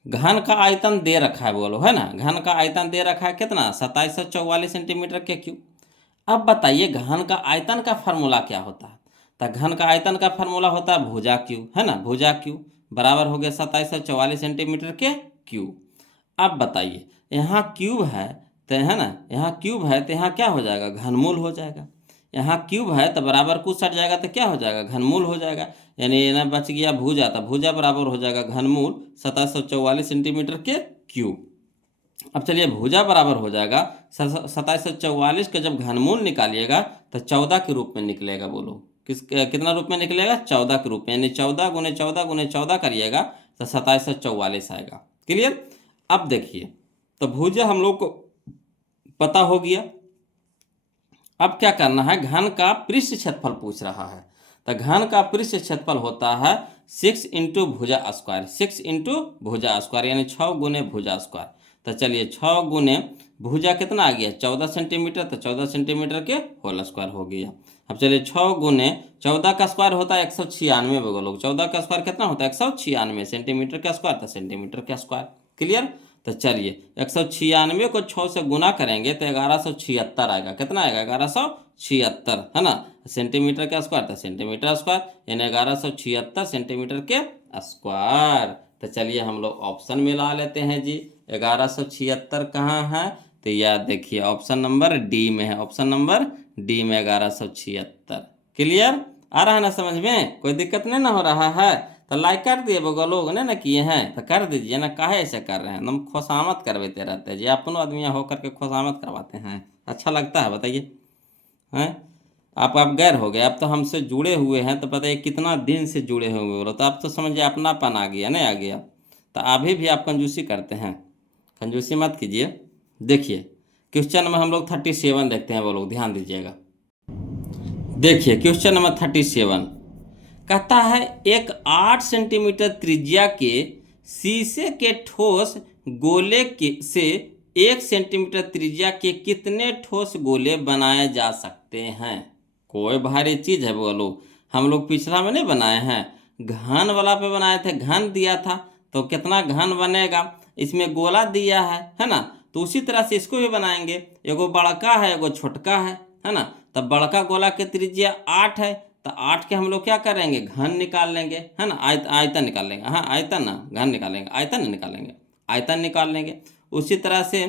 घन का आयतन दे रखा है, बोलो, है ना। घन का आयतन दे रखा है कितना 2744 सेंटीमीटर के क्यू। अब बताइए घन का आयतन का फार्मूला क्या होता है, तो घन का आयतन का फार्मूला होता है भुजा क्यू, है ना। भुजा क्यू बराबर हो गया 2744 सेंटीमीटर के क्यू। अब बताइए यहाँ क्यूब है तो, है ना, यहाँ क्यूब है तो यहाँ क्या हो जाएगा घनमूल हो जाएगा। यहाँ क्यूब है तो बराबर कुछ सट जाएगा तो क्या हो जाएगा घनमूल हो जाएगा। यानी ये ना बच गया भुजा, तो भुजा बराबर हो जाएगा घनमूल 2744 सेंटीमीटर के क्यूब। अब चलिए भुजा बराबर हो जाएगा 2744 का जब घनमूल निकालिएगा तो 14 के रूप में निकलेगा। बोलो कितना रूप में निकलेगा 14 के रूप में, यानी 14 गुने 14 गुने 14 करिएगा तो 2744 आएगा। क्लियर। अब देखिए तो भुजा हम लोग को पता हो गया। अब क्या करना है, घन का पृष्ठ क्षेत्रफल पूछ रहा है। तो घन का पृष्ठ क्षेत्रफल होता है 6 इंटू भुजा स्क्वायर, 6 इंटू भुजा स्क्वायर, यानी 6 गुने भुजा स्क्वायर। तो चलिए 6 गुने भुजा कितना आ गया 14 सेंटीमीटर, तो 14 सेंटीमीटर के होल स्क्वायर हो गया। अब चलिए 6 गुने 14 का स्क्वायर होता है 196, बोलो 14 का स्क्वायर कितना होता है 196 सेंटीमीटर का स्क्वायर, तो सेंटीमीटर का स्क्वायर। क्लियर। तो चलिए 196 को 6 से गुना करेंगे तो 1176 आएगा। कितना आएगा? 1176, है ना। सेंटीमीटर का स्क्वायर था सेंटीमीटर स्क्वायर, यानी 1176 सेंटीमीटर के स्क्वायर। तो चलिए हम लोग ऑप्शन मिला लेते हैं जी। 1176 कहाँ है? तो याद देखिए ऑप्शन नंबर डी में है। ऑप्शन नंबर डी में 1176। क्लियर? आ रहा है ना समझ में? कोई दिक्कत नहीं ना हो रहा है? तो लाइक कर दिए बगो लोग ने ना किए हैं तो कर दीजिए ना। काहे ऐसे कर रहे हैं? हम खुशामद करवाते रहते हैं जी, अपनों आदमी होकर के खुशामद करवाते हैं। अच्छा लगता है? बताइए। हैं आप गैर हो गए, अब तो हमसे जुड़े हुए हैं तो बताइए कितना दिन से जुड़े हुए बोलो, तो अब तो समझिए अपनापन आ गया नहीं आ गया। तो अभी भी आप कंजूसी करते हैं, कंजूसी मत कीजिए। देखिए क्वेश्चन में हम लोग 37 देखते हैं, वो लोग ध्यान दीजिएगा। देखिए क्वेश्चन नंबर 37 कहता है एक 8 सेंटीमीटर त्रिज्या के शीशे के ठोस गोले के से 1 सेंटीमीटर त्रिज्या के कितने ठोस गोले बनाए जा सकते हैं? कोई भारी चीज है बोलो। हम लोग पिछला में नहीं बनाए हैं, घन वाला पे बनाए थे, घन दिया था तो कितना घन बनेगा, इसमें गोला दिया है ना। तो उसी तरह से इसको भी बनाएंगे। एगो बड़का है एगो छोटका है ना। तब बड़का गोला के त्रिज्या 8 है तो 8 के हम लोग क्या करेंगे? घन निकाल लेंगे, है ना। आयतन निकाल लेंगे। हाँ आयतन ना, घन निकालेंगे, आयतन निकालेंगे, आयतन निकाल लेंगे। उसी तरह से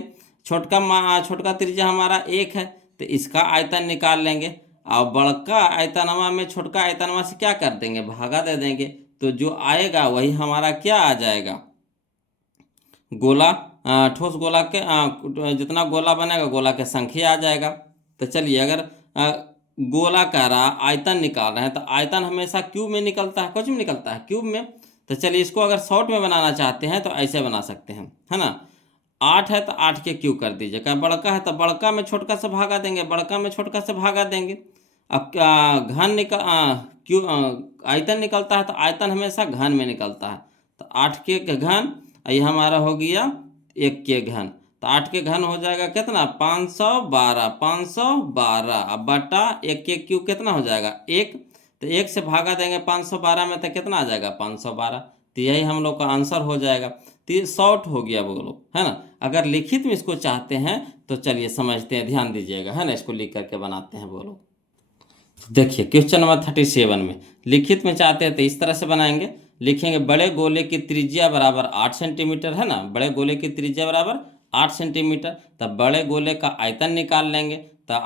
छोटका त्रिज्या हमारा 1 है तो इसका आयतन निकाल लेंगे। और बड़का आयतनवा में छोटका आयतनवा से क्या कर देंगे? भागा दे देंगे। तो जो आएगा वही हमारा क्या आ जाएगा? गोला, ठोस गोला के जितना गोला बनेगा गोला के संख्या आ जाएगा। तो चलिए अगर गोला कह रहा आयतन निकाल रहे हैं तो आयतन हमेशा क्यूब में निकलता है, कुछ में निकलता है क्यूब में। तो चलिए इसको अगर शॉर्ट में बनाना चाहते हैं तो ऐसे बना सकते हैं, है ना। 8 है तो 8 के क्यूब कर दीजिए। क्या बड़का है तो बड़का में छोटका से भागा देंगे, बड़का में छोटका से भागा देंगे। अब घन क्यू आयतन निकलता है तो आयतन हमेशा घन में निकलता है। तो 8 के घन, ये हमारा हो गया 1 के घन। तो 8 के घन हो जाएगा कितना? 512, 512। अब बटा 1 के क्यूब कितना हो जाएगा? 1। तो 1 से भागा देंगे 512 में तो कितना आ जाएगा? 512। तो यही हम लोग का आंसर हो जाएगा। तो ये शॉर्ट हो गया वो लोग, है ना। अगर लिखित में इसको चाहते हैं तो चलिए समझते हैं, ध्यान दीजिएगा, है ना। इसको लिख करके बनाते हैं वो लोग। देखिए क्वेश्चन नंबर 37 में लिखित में चाहते हैं तो इस तरह से बनाएंगे। लिखेंगे बड़े गोले की त्रिज्या बराबर 8 सेंटीमीटर, है ना। बड़े गोले की त्रिज्या बराबर 8 सेंटीमीटर। तब बड़े गोले का आयतन निकाल लेंगे। तो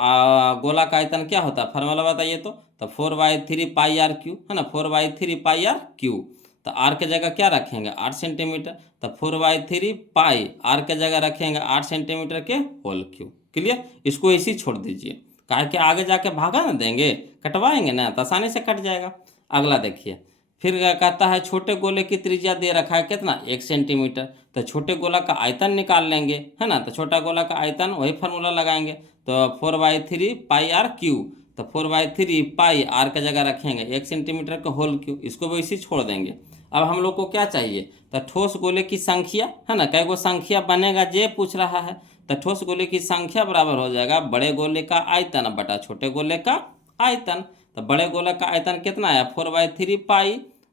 गोला का आयतन क्या होता है? फार्मूला बताइए तो। 4/3 पाई आर क्यू, है ना। 4/3 पाई आर क्यू। तो आर के जगह क्या रखेंगे? 8 सेंटीमीटर। तो 4/3 पाई आर के जगह रखेंगे 8 सेंटीमीटर के होल क्यू। क्लियर? इसको इसी छोड़ दीजिए, काहे के आगे जाके भागा ना देंगे, कटवाएंगे ना तो आसानी से कट जाएगा। अगला देखिए, फिर कहता है छोटे गोले की त्रिज्या दे रखा है कितना? 1 सेंटीमीटर। तो छोटे गोला का आयतन निकाल लेंगे, है ना। तो छोटा गोला का आयतन वही फार्मूला लगाएंगे। तो 4/3 पाई आर क्यू। तो 4/3 पाई आर का जगह रखेंगे 1 सेंटीमीटर का होल क्यू, इसको भी इसी छोड़ देंगे। अब हम लोग को क्या चाहिए? तो ठोस गोले की संख्या, है ना। कई गो संख्या बनेगा ये पूछ रहा है। तो ठोस गोले की संख्या बराबर हो जाएगा बड़े गोले का आयतन बटा छोटे गोले का आयतन। तो बड़े गोले का आयतन कितना है? 4/3 पाई,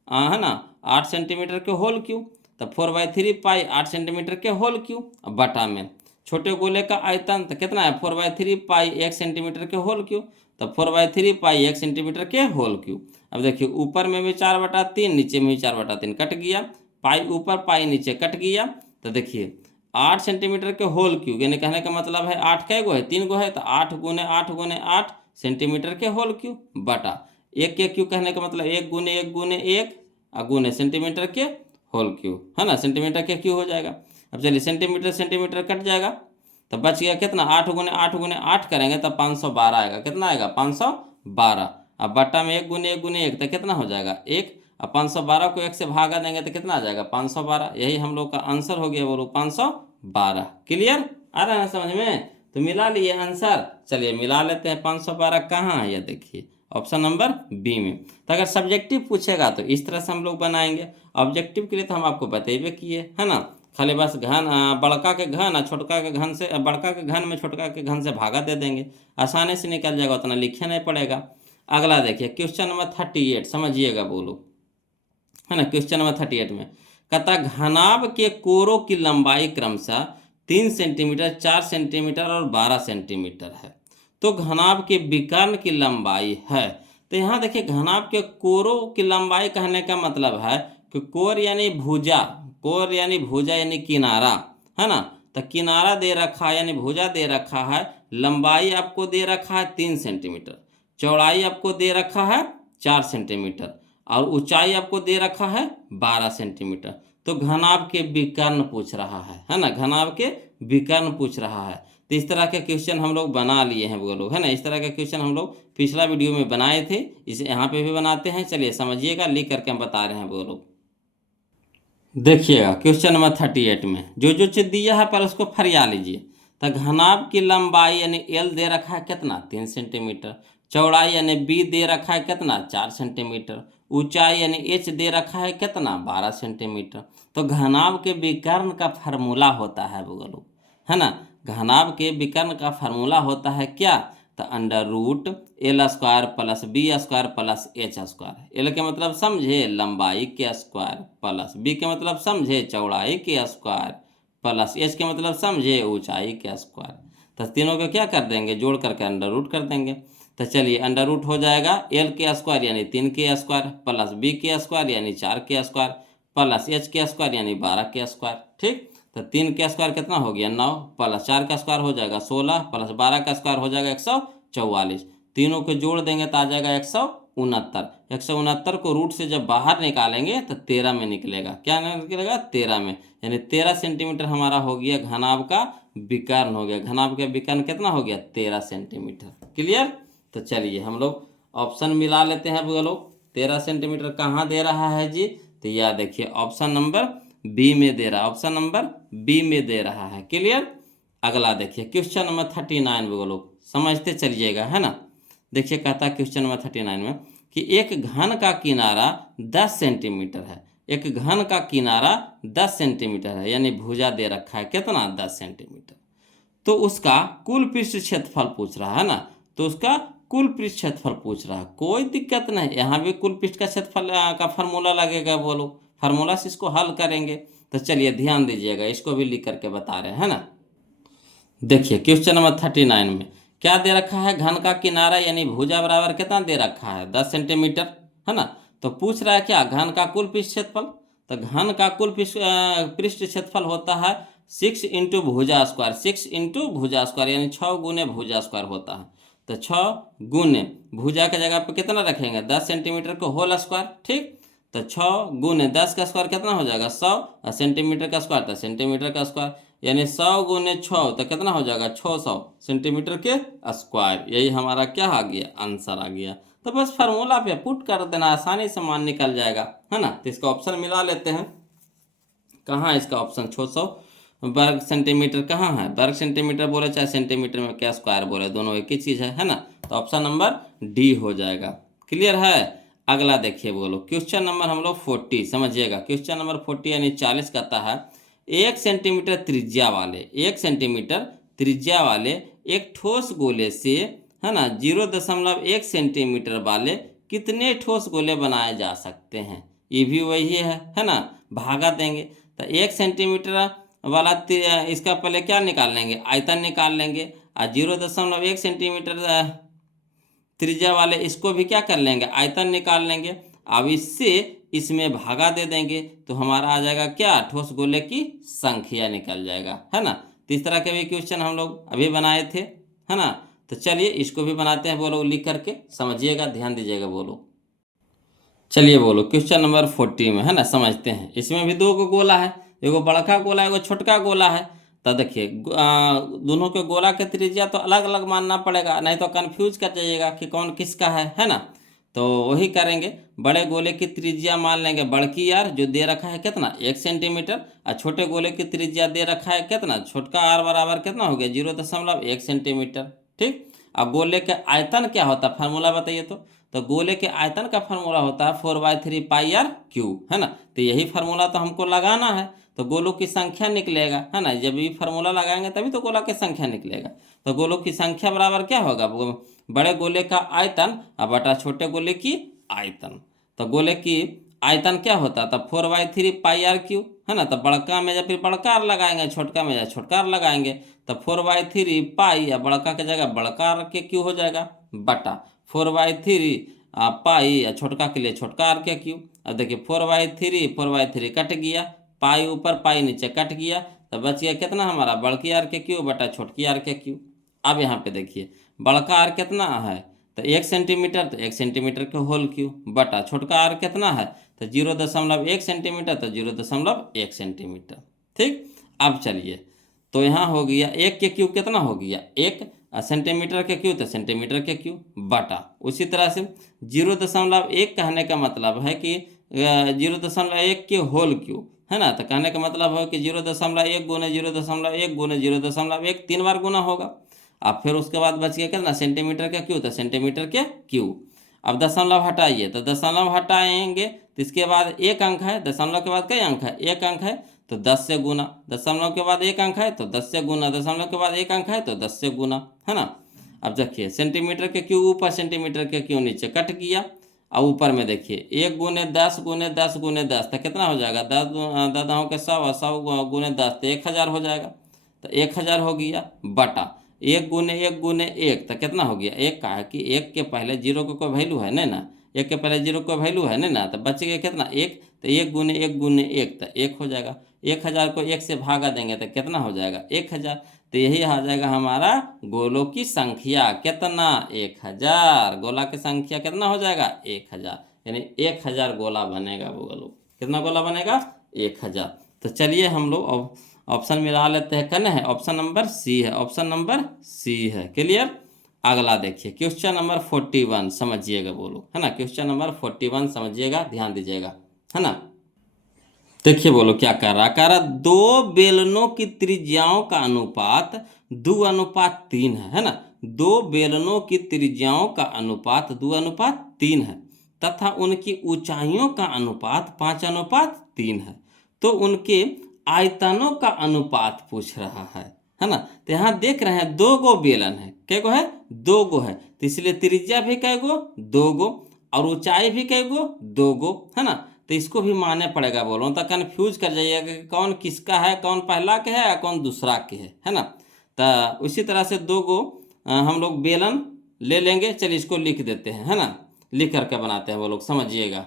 है ना, 8 सेंटीमीटर के होल क्यू। तो 4/3 पाई 8 सेंटीमीटर के होल क्यू बटा में छोटे गोले का आयतन तो कितना है? 4/3 पाई 1 सेंटीमीटर के होल क्यू। तो 4/3 पाई 1 सेंटीमीटर के होल क्यू। अब देखिए ऊपर में भी 4/3, नीचे में भी 4/3 कट गया। पाई ऊपर पाई नीचे कट गया। तो देखिए 8 सेंटीमीटर के होल क्यूब, यानी कहने का मतलब है 8 कै गो है? 3 गो है। तो 8 गुने 8 गुने 8 सेंटीमीटर के होल क्यूब बटा 1 के क्यूब, कहने का मतलब 1 गुने 1 गुने 1 गुने सेंटीमीटर के होल क्यूब, है ना। सेंटीमीटर के क्यूब हो जाएगा। अब चलिए सेंटीमीटर सेंटीमीटर कट जाएगा तो बच गया कितना? 8 गुने 8 गुने 8 करेंगे तो 512 आएगा। कितना आएगा? 512। अब बट्टा में 1 गुने 1 गुने 1 तो कितना हो जाएगा? 1। अब 512 को 1 से भागा देंगे तो कितना आ जाएगा? 512। यही हम लोग का आंसर हो गया, बोलो 512। क्लियर? आ रहा है ना समझ में? तो मिला लिए आंसर। चलिए मिला लेते हैं। 512 कहाँ है ये देखिए, ऑप्शन नंबर बी में। तो अगर सब्जेक्टिव पूछेगा तो इस तरह से हम लोग बनाएंगे। ऑब्जेक्टिव के लिए तो हम आपको बतेबे किए, है ना। खाली बस घन बड़का के घन और छोटका के घन से, बड़का के घन में छोटका के घन से भागा दे देंगे, आसानी से निकल जाएगा, उतना लिखे नहीं पड़ेगा। अगला देखिए क्वेश्चन नंबर 38, समझिएगा बोलो, है ना। क्वेश्चन नंबर 38 में कहता घनाभ के कोरों की लंबाई क्रमशः 3 सेंटीमीटर, 4 सेंटीमीटर और 12 सेंटीमीटर है। तो घनाभ के विकर्ण की लंबाई है। तो यहाँ देखिए घनाभ के कोरों की लंबाई कहने का मतलब है कि कोर यानी भुजा, कोर यानी भुजा यानी किनारा, है ना। तो किनारा दे रखा है यानी भुजा दे रखा है, लंबाई आपको दे रखा है 3 सेंटीमीटर, चौड़ाई आपको दे रखा है 4 सेंटीमीटर और ऊंचाई आपको दे रखा है 12 सेंटीमीटर। तो घनाभ के विकर्ण पूछ रहा है ना, घनाभ के विकर्ण पूछ रहा है। तो इस तरह के क्वेश्चन हम लोग बना लिए हैं वो लोग, है ना। इस तरह के क्वेश्चन हम लोग पिछला वीडियो में बनाए थे, इसे यहाँ पे भी बनाते हैं। चलिए समझिएगा, लिख करके हम बता रहे हैं वो लोग। देखिएगा क्वेश्चन नंबर 38 में जो चीज दिया है पर उसको फरिया लीजिए। तो घनाभ की लंबाई यानी एल दे रखा है कितना 3 सेंटीमीटर, चौड़ाई यानी बी दे रखा है कितना 4 सेंटीमीटर, ऊंचाई यानी एच दे रखा है कितना 12 सेंटीमीटर। तो घनाभ के विकर्ण का फार्मूला होता है वो लोग, है ना। घनाभ के विकर्ण का फार्मूला होता है क्या, तो under root l square plus b square plus h square. L के मतलब समझे लंबाई के स्क्वायर, प्लस बी के मतलब समझे चौड़ाई के स्क्वायर, प्लस एच के मतलब समझे ऊंचाई के स्क्वायर। तो तीनों को क्या कर देंगे, जोड़ करके अंडर रूट कर देंगे। तो चलिए अंडर रूट हो जाएगा एल के स्क्वायर यानी 3 के स्क्वायर, प्लस बी के स्क्वायर यानी 4 के स्क्वायर, प्लस एच के स्क्वायर यानी 12 के स्क्वायर। ठीक, तो 3 का स्क्वायर कितना हो गया 9, प्लस 4 का स्क्वायर हो जाएगा 16, प्लस 12 का स्क्वायर हो जाएगा 144। तीनों को जोड़ देंगे तो आ जाएगा 169। 169 को रूट से जब बाहर निकालेंगे तो 13 में निकलेगा। क्या निकलेगा 13 में, यानी 13 सेंटीमीटर हमारा हो गया घनाभ का विकर्ण हो गया। घनाभ का विकर्ण कितना हो गया 13 सेंटीमीटर। क्लियर। तो चलिए हम लोग ऑप्शन मिला लेते हैं वो लोग। 13 सेंटीमीटर कहाँ दे रहा है जी, तो यह देखिए ऑप्शन नंबर बी में दे रहा है, ऑप्शन नंबर बी में दे रहा है। क्लियर। अगला देखिए क्वेश्चन नंबर 39 वो लोग समझते चलिएगा, है ना। देखिए कहता है क्वेश्चन नंबर 39 में कि एक घन का किनारा 10 सेंटीमीटर है, एक घन का किनारा 10 सेंटीमीटर है, यानी भुजा दे रखा है कितना 10 सेंटीमीटर। तो उसका कुल पृष्ठ क्षेत्रफल पूछ रहा है ना, तो उसका कुल पृष्ठ क्षेत्रफल पूछ रहा है। कोई दिक्कत नहीं, यहाँ भी कुल पृष्ठ का क्षेत्रफल का फार्मूला लगेगा वो लोग, फार्मूला से इसको हल करेंगे। तो चलिए ध्यान दीजिएगा, इसको भी लिख करके बता रहे हैं ना। देखिए क्वेश्चन नंबर 39 में क्या दे रखा है, घन का किनारा यानी भुजा बराबर कितना दे रखा है 10 सेंटीमीटर, है ना। तो पूछ रहा है क्या घन का कुल पृष्ठ क्षेत्रफल। तो घन का कुल पृष्ठ क्षेत्रफल होता है 6 इंटू भुजा स्क्वायर, 6 इंटू भुजा स्क्वायर यानी 6 गुने भुजा स्क्वायर होता है। तो 6 गुने भुजा के जगह पे कितना रखेंगे 10 सेंटीमीटर को होल स्क्वायर। ठीक, तो 6 गुने 10 का स्क्वायर कितना हो जाएगा 100, और सेंटीमीटर का स्क्वायर तो सेंटीमीटर का स्क्वायर, यानी 100 गुने 6 तो कितना हो जाएगा 600 सेंटीमीटर के स्क्वायर। यही हमारा क्या आ गया आंसर आ गया। तो बस फार्मूला पे पुट कर देना, आसानी से मान निकल जाएगा, है ना। तो इसका ऑप्शन मिला लेते हैं। कहाँ इसका ऑप्शन 600 वर्ग सेंटीमीटर कहाँ है, वर्ग सेंटीमीटर बोले चाहे सेंटीमीटर में क्या स्क्वायर बोले, दोनों एक ही चीज़ है ना। तो ऑप्शन नंबर डी हो जाएगा। क्लियर है। अगला देखिए बोलो क्वेश्चन नंबर हम लोग 40 समझिएगा। क्वेश्चन नंबर 40 यानी 40 कहता है 1 सेंटीमीटर त्रिज्या वाले, 1 सेंटीमीटर त्रिज्या वाले एक ठोस गोले से, है ना, 0.1 सेंटीमीटर वाले कितने ठोस गोले बनाए जा सकते हैं। ये भी वही है ना, भागा देंगे। तो 1 सेंटीमीटर वाला इसका पहले क्या निकाल लेंगे आयतन निकाल लेंगे, और 0.1 सेंटीमीटर त्रिज्या वाले इसको भी क्या कर लेंगे आयतन निकाल लेंगे। अब इससे इसमें भागा दे देंगे तो हमारा आ जाएगा क्या ठोस गोले की संख्या निकल जाएगा, है ना। तो इस तरह के भी क्वेश्चन हम लोग अभी बनाए थे, है ना। तो चलिए इसको भी बनाते हैं बोलो, लिख करके समझिएगा, ध्यान दीजिएगा बोलो। चलिए बोलो क्वेश्चन नंबर 40 में, है ना, समझते हैं। इसमें भी 2 गोला है, एगो बड़का गोला एगो छोटका गोला है। तो देखिए दोनों के गोला के त्रिज्या तो अलग अलग मानना पड़ेगा, नहीं तो कंफ्यूज कर जाइएगा कि कौन किसका है ना। तो वही करेंगे, बड़े गोले की त्रिज्या मान लेंगे बड़की आर जो दे रखा है कितना 1 सेंटीमीटर, और छोटे गोले की त्रिज्या दे रखा है कितना छोटका आर बराबर कितना हो गया 0.1 सेंटीमीटर। ठीक, अब गोले के आयतन क्या होता है फार्मूला बताइए तो गोले के आयतन का फार्मूला होता है 4/3 पाई आर क्यूब, है ना। तो यही फार्मूला तो हमको लगाना है, तो गोलों की संख्या निकलेगा, है ना। जब ये फार्मूला लगाएंगे तभी तो गोला की संख्या निकलेगा। तो गोलों की संख्या बराबर क्या होगा बड़े गोले का आयतन और बटा छोटे गोले की आयतन। तो गोले की आयतन क्या होता है, तब 4/3 पाई आर क्यू, है ना। तब बड़का में जब फिर बड़का आर लगाएंगे, छोटका में जब छोटका आर लगाएंगे, तब 4/3 पाई, या बड़का के जगह बड़का आर के क्यू हो जाएगा, बटा 4/3 पाई, या छोटका के लिए छोटका आर के क्यू। अब देखिए 4/3 कट गया, पाई ऊपर पाई नीचे कट गया, तो बच गया कितना हमारा, बड़की आर के क्यू बटा छोटकी आर के क्यू। अब यहाँ पे देखिए बड़का आर कितना है, तो 1 सेंटीमीटर, तो 1 सेंटीमीटर के होल क्यू, बटा छोटका आर कितना है, तो 0.1 सेंटीमीटर, तो 0.1 सेंटीमीटर। ठीक, अब चलिए, तो यहाँ हो गया 1 के क्यू कितना हो गया, 1 सेंटीमीटर के क्यू, तो सेंटीमीटर के क्यू, बटा उसी तरह से 0.1 कहने का मतलब है कि 0.1 के होल क्यू, है ना। तो कहने का मतलब है कि 0.1 गुने 0.1 गुने 0.1 3 बार गुना होगा। अब फिर उसके बाद बच गया कितना, सेंटीमीटर के क्यू, तो सेंटीमीटर के क्यू। अब दशमलव हटाइए, तो दशमलव हटाएंगे तो इसके बाद एक अंक है, दशमलव के बाद कई अंक है, एक अंक है, तो 10 से गुना, दशमलव के बाद एक अंक है तो 10 से गुना, दशमलव के बाद एक अंक है तो 10 से गुना, है ना। अब देखिए सेंटीमीटर के क्यू ऊपर, सेंटीमीटर के क्यू नीचे कट गया। अब ऊपर में देखिए 1 गुने 10 गुने 10 गुने 10, तो कितना हो जाएगा, 10 के 100 और 100 गुने 10, तो 1000 हो जाएगा, तो 1000 हो गया, बटा 1 गुने 1 गुने 1, तो कितना हो गया, 1 का है कि 1 के पहले जीरो को कोई वैल्यू है नहीं ना, 1 के पहले जीरो को वैल्यू है नहीं ना, तो बच गया कितना 1, तो 1 गुने 1 गुने 1, तो 1 हो जाएगा। 1000 को 1 से भागा देंगे तो कितना हो जाएगा, 1000। तो यही आ जाएगा हमारा गोलों की संख्या, कितना, 1000। गोला की संख्या कितना हो जाएगा, 1000, यानी 1000 गोला बनेगा वो गोलों। कितना गोला बनेगा, 1000। तो चलिए हम लोग ऑप्शन मिला लेते हैं, कन है ऑप्शन नंबर सी है, ऑप्शन नंबर सी है। क्लियर। अगला देखिए क्वेश्चन नंबर 41 समझिएगा बोलो, है ना। क्वेश्चन नंबर 41 समझिएगा, ध्यान दीजिएगा, है ना। देखिए बोलो क्या कह रहा, दो बेलनों की त्रिज्याओं का अनुपात 2:3 है ना। दो बेलनों की त्रिज्याओं का अनुपात 2:3 है तथा उनकी ऊंचाइयों का अनुपात 5:3 है। तो उनके आयतनों का अनुपात पूछ रहा है ना। तो यहाँ देख रहे हैं 2 गो बेलन है, कै गो है, 2 गो है, तो इसलिए त्रिज्या भी कै गो, 2 गो, और ऊंचाई भी कै गो, 2 गो, है ना। तो इसको भी मानने पड़ेगा बोलो, तो कन्फ्यूज कर जाइएगा कि कौन किसका है, कौन पहला के है या कौन दूसरा के है ना। तो उसी तरह से 2 गो हम लोग बेलन ले लेंगे। चलिए इसको लिख देते हैं, है ना, लिख करके बनाते हैं वो लोग, समझिएगा।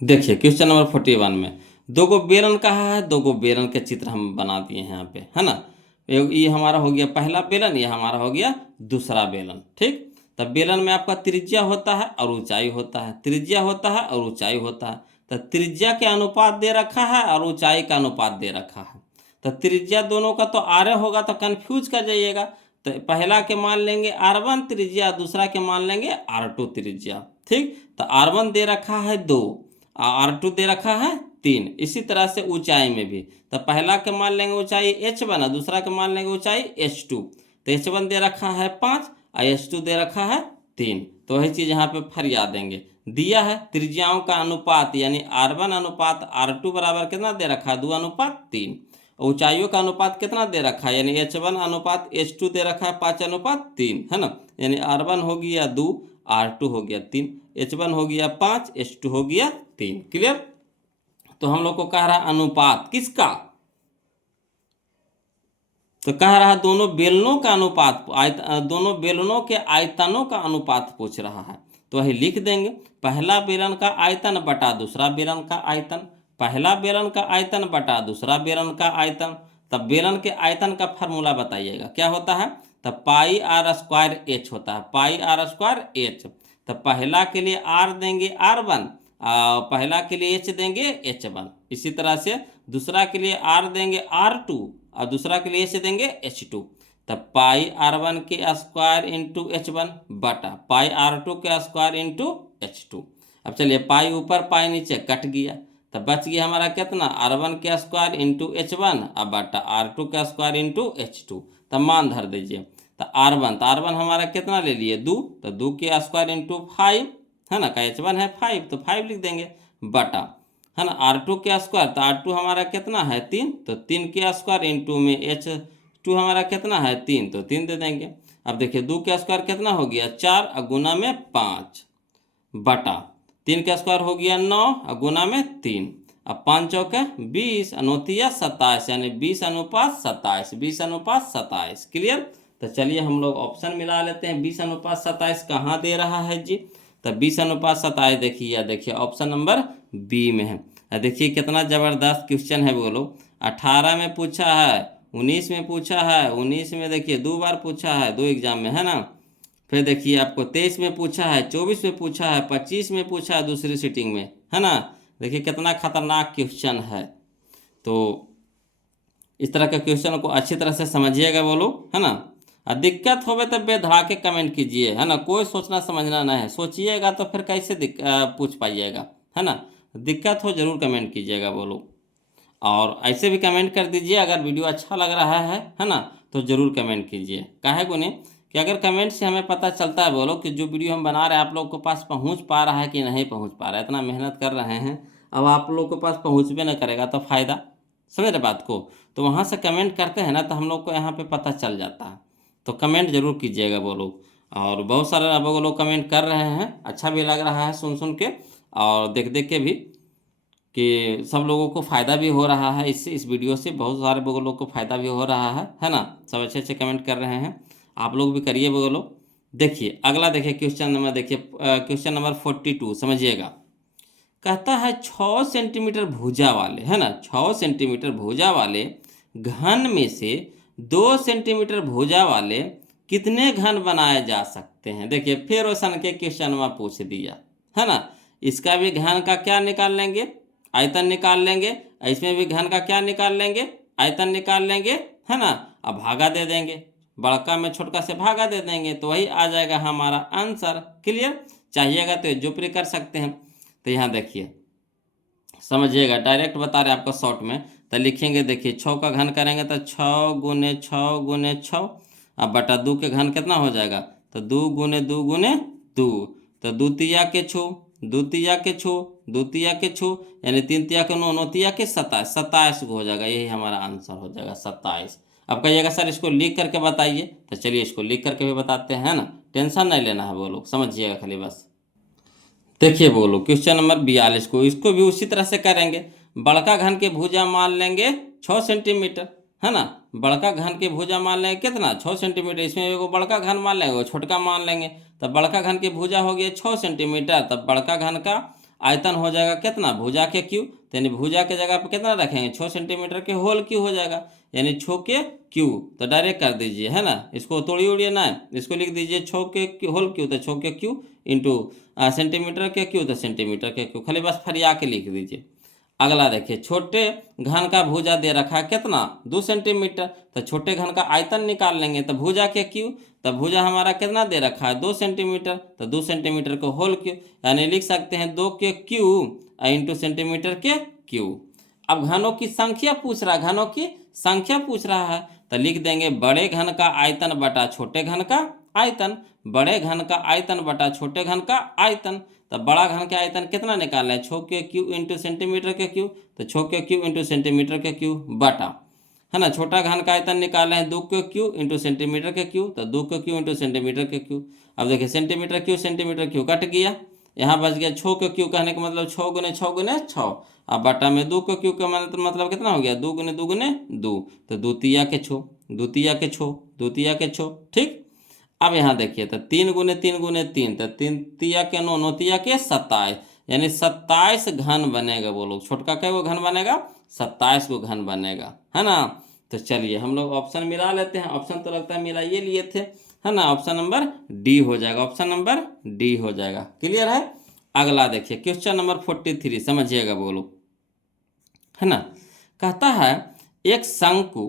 देखिए क्वेश्चन नंबर 41 में 2 गो बेलन कहा है, 2 गो बेलन के चित्र हम बना दिए हैं यहाँ पे, है ना। ये हमारा हो गया पहला बेलन, ये हमारा हो गया दूसरा बेलन। ठीक, तब बेलन में आपका त्रिज्या होता है और ऊंचाई होता है, त्रिज्या होता है और ऊंचाई होता है। तो त्रिज्या के अनुपात दे रखा है और ऊंचाई का अनुपात दे रखा है। तो त्रिज्या दोनों का तो आर होगा, तो कन्फ्यूज कर जाइएगा। तो पहला के मान लेंगे R1 त्रिज्या, दूसरा के मान लेंगे R2 त्रिज्या। ठीक, तो R1 दे रखा है 2, R2 दे रखा है 3। इसी तरह से ऊंचाई में भी, तो पहला के मान लेंगे ऊंचाई H1 और दूसरा के मान लेंगे ऊंचाई H2। तो H1 दे रखा है 5 और H2 दे रखा है 3। तो वही चीज़ यहाँ पे फरिया देंगे, दिया है त्रिज्याओं का अनुपात यानी R1 अनुपात R2 बराबर कितना दे रखा है, 2:3। ऊंचाइयों का अनुपात कितना दे रखा है, यानी H1 अनुपात H2 दे रखा है 5:3, है ना। यानी R1 हो गया 2, R2 हो गया 3, H1 हो गया 5, H2 हो गया 3। क्लियर। तो हम लोग को कह रहा अनुपात किसका, तो कह रहा दोनों बेलनों का अनुपात, दोनों बेलनों के आयतनों का अनुपात पूछ रहा है। तो वही लिख देंगे, पहला बेलन का आयतन बटा दूसरा बेलन का आयतन, पहला बेलन का आयतन बटा दूसरा बेलन का आयतन। तब बेलन के आयतन का फार्मूला बताइएगा क्या होता है, तब πr² होता है, πr²। तब पहला के लिए r देंगे R1, पहला के लिए H देंगे H1। इसी तरह से दूसरा के लिए R देंगे R2 और दूसरा के लिए H देंगे H2। तब πr1 के स्क्वायर इंटू H1 बटा πr2 के स्क्वायर इंटू H2। अब चलिए पाई ऊपर पाई नीचे कट गया, तब बच गया हमारा कितना, R1 के स्क्वायर इंटू H1 अब बटा R2 के स्क्वायर इंटू H2। तब मान धर दीजिए, तो R1 हमारा कितना ले लिए 2, तो 2 के स्क्वायर इंटू 5, है ना, का H1 है 5 तो 5 लिख देंगे, बटा, है ना, R2 के स्क्वायर, तो R2 हमारा कितना है 3, तो 3 के स्क्वायर इंटू में H2 हमारा कितना है 3, तो 3 दे देंगे। अब देखिए 2 के स्क्वायर कितना हो गया 4 और गुना में 5 बटा, 3 का स्क्वायर हो गया 9 और गुना में 3। अब 5 चौके 20 अनोतिया 27, यानी 20:27, 20:27। क्लियर। तो चलिए हम लोग ऑप्शन मिला लेते हैं। 20:27 कहाँ दे रहा है जी? तो 20:27 देखिए, या देखिए ऑप्शन नंबर बी में है। देखिए कितना ज़बरदस्त क्वेश्चन है बोलो। 18 में पूछा है, 19 में पूछा है, 19 में देखिए 2 बार पूछा है, 2 एग्जाम में, है ना। फिर देखिए आपको 23 में पूछा है, 24 में पूछा है, 25 में पूछा है दूसरी सीटिंग में, है ना। देखिए कितना खतरनाक क्वेश्चन है। तो इस तरह के क्वेश्चन को अच्छी तरह से समझिएगा वो लोग, है ना। और दिक्कत होवे तो बेधड़ाके कमेंट कीजिए, है ना। कोई सोचना समझना नहीं है, सोचिएगा तो फिर कैसे पूछ पाइएगा, है ना। दिक्कत हो जरूर कमेंट कीजिएगा वो लोग। और ऐसे भी कमेंट कर दीजिए अगर वीडियो अच्छा लग रहा है ना, तो ज़रूर कमेंट कीजिए। काहे को नहीं कि अगर कमेंट से हमें पता चलता है बोलो कि जो वीडियो हम बना रहे हैं आप लोग के पास पहुंच पा रहा है कि नहीं पहुंच पा रहा है। इतना मेहनत कर रहे हैं, अब आप लोग के पास पहुंचबे न करेगा तो फ़ायदा, समझ रहे बात को। तो वहाँ से कमेंट करते हैं ना, तो हम लोग को यहाँ पे पता चल जाता है। तो कमेंट जरूर कीजिएगा वो लोग। और बहुत सारे अब वो लोग कमेंट कर रहे हैं, अच्छा भी लग रहा है सुन सुन के और देख देख के भी, कि सब लोगों को फ़ायदा भी हो रहा है इससे, इस वीडियो से बहुत सारे लोगों को फ़ायदा भी हो रहा है ना। सब अच्छे अच्छे कमेंट कर रहे हैं, आप लोग भी करिए बोलो। देखिए अगला, देखिए क्वेश्चन नंबर, देखिए क्वेश्चन नंबर 42 समझिएगा। कहता है 6 सेंटीमीटर भुजा वाले, है ना, 6 सेंटीमीटर भुजा वाले घन में से 2 सेंटीमीटर भुजा वाले कितने घन बनाए जा सकते हैं। देखिए फिर ओसन के क्वेश्चन में पूछ दिया, है ना। इसका भी घन का क्या निकाल लेंगे, आयतन निकाल लेंगे। इसमें भी घन का क्या निकाल लेंगे, आयतन निकाल लेंगे, है ना। अब भागा दे देंगे, बड़का में छोटका से भागा दे देंगे, तो वही आ जाएगा हमारा आंसर। क्लियर। चाहिएगा तो जो भी कर सकते हैं। तो यहाँ देखिए समझिएगा, डायरेक्ट बता रहे आपको शॉर्ट में। तो लिखेंगे, देखिए 6 का घन करेंगे तो 6 × 6 × 6, अब बटा 2 के घन कितना हो जाएगा, तो 2 × 2 × 2, तो दूतिया के छो, दूतिया के छो, दूतिया के छो, यानी 3 तिया के 9, 9 तिया के 27, 27 हो जाएगा। यही हमारा आंसर हो जाएगा 27। अब कहिएगा सर इसको लिख करके बताइए, तो चलिए इसको लिख करके भी बताते हैं ना, टेंशन नहीं लेना है वो लोग, समझिएगा खाली बस। देखिए बोलो क्वेश्चन नंबर 42 को, इसको भी उसी तरह से करेंगे। बड़का घन के भुजा मान लेंगे 6 सेंटीमीटर, है ना। बड़का घन के भुजा मान लेंगे कितना, 6 सेंटीमीटर। इसमें एगो बड़का घन मान लेंगे, छोटका मान लेंगे। तब बड़का घन के भुजा हो गया 6 सेंटीमीटर, तब बड़का घन का आयतन हो जाएगा कितना, भुजा के क्यू। तो यानी भुजा के जगह पर कितना रखेंगे, 6 सेंटीमीटर के होल क्यू हो जाएगा, यानी 6 के क्यू। तो डायरेक्ट कर दीजिए, है ना, इसको तोड़िए उड़िए ना, इसको लिख दीजिए 6 के होल क्यू, तो 6 के क्यू इंटू सेंटीमीटर के क्यू, तो सेंटीमीटर के क्यू, खाली बस फरिया के लिख दीजिए। अगला देखिए, छोटे घन का भुजा दे रखा है कितना, 2 सेंटीमीटर। तो छोटे घन का आयतन निकाल लेंगे, तो भुजा के क्यू, तो भुजा हमारा कितना दे रखा है, 2 सेंटीमीटर, तो 2 सेंटीमीटर को होल क्यू, यानी लिख सकते हैं 2 के क्यू इंटू सेंटीमीटर के क्यू। अब घनों की संख्या पूछ रहा है, घनों की संख्या पूछ रहा है, तो लिख देंगे बड़े घन का आयतन बटा छोटे घन का आयतन, बड़े घन का आयतन बटा छोटे घन का आयतन। तो बड़ा घन के आयतन कितना निकालना है, 6 के क्यू इंटू सेंटीमीटर के क्यू, तो 6 के क्यू इंटू सेंटीमीटर के क्यू बटा, है ना। छोटा घन का आयतन निकालना है 2 के क्यू इंटू सेंटीमीटर के क्यू, तो 2 के क्यू इंटू सेंटीमीटर के क्यू। अब देखिए सेंटीमीटर क्यू कट गया, यहाँ बच गया 6 के क्यू, कहने का मतलब 6 × 6 × 6। अब बटा में 2 के क्यू का मतलब कितना हो गया, 2 × 2 × 2, तो दूतिया के छो, दूतिया के छो, दूतिया के छो, ठीक। अब यहाँ देखिए, तो 3 × 3 × 3, तो 3 तिया के 9, 9 तिया के 27, यानी 27 घन बनेगा। वो लोग छोटका क्या वो घन बनेगा, 27 को घन बनेगा, है ना। तो चलिए हम लोग ऑप्शन मिला लेते हैं। ऑप्शन तो लगता है मिला ये लिए थे, है ना। ऑप्शन नंबर डी हो जाएगा, ऑप्शन नंबर डी हो जाएगा। क्लियर है। अगला देखिए क्वेश्चन नंबर 43 समझिएगा वो लोग, है ना। कहता है एक शंकु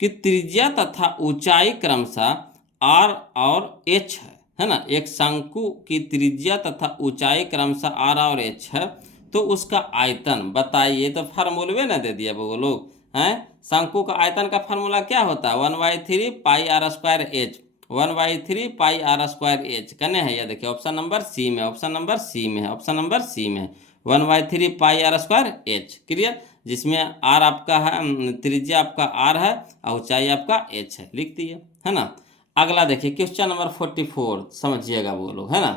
की त्रिज्या तथा ऊंचाई क्रमशः आर और एच है ना। एक शंकु की त्रिज्या तथा ऊंचाई क्रमशः आर और एच है, तो उसका आयतन बताइए। तो फार्मूले ना दे दिया वो लोग हैं। शंकु का आयतन का फार्मूला क्या होता है, 1/3 πr² एच, 1/3 πr² एच कने है। ये देखिए ऑप्शन नंबर सी में, ऑप्शन नंबर सी में है, ऑप्शन नंबर सी में है 1/3 πr² एच। क्लियर। जिसमें आर आपका है, त्रिज्या आपका आर है और ऊंचाई आपका एच है, लिख दिए, है ना। अगला देखिए क्वेश्चन नंबर 44 समझिएगा वो लोग, है ना।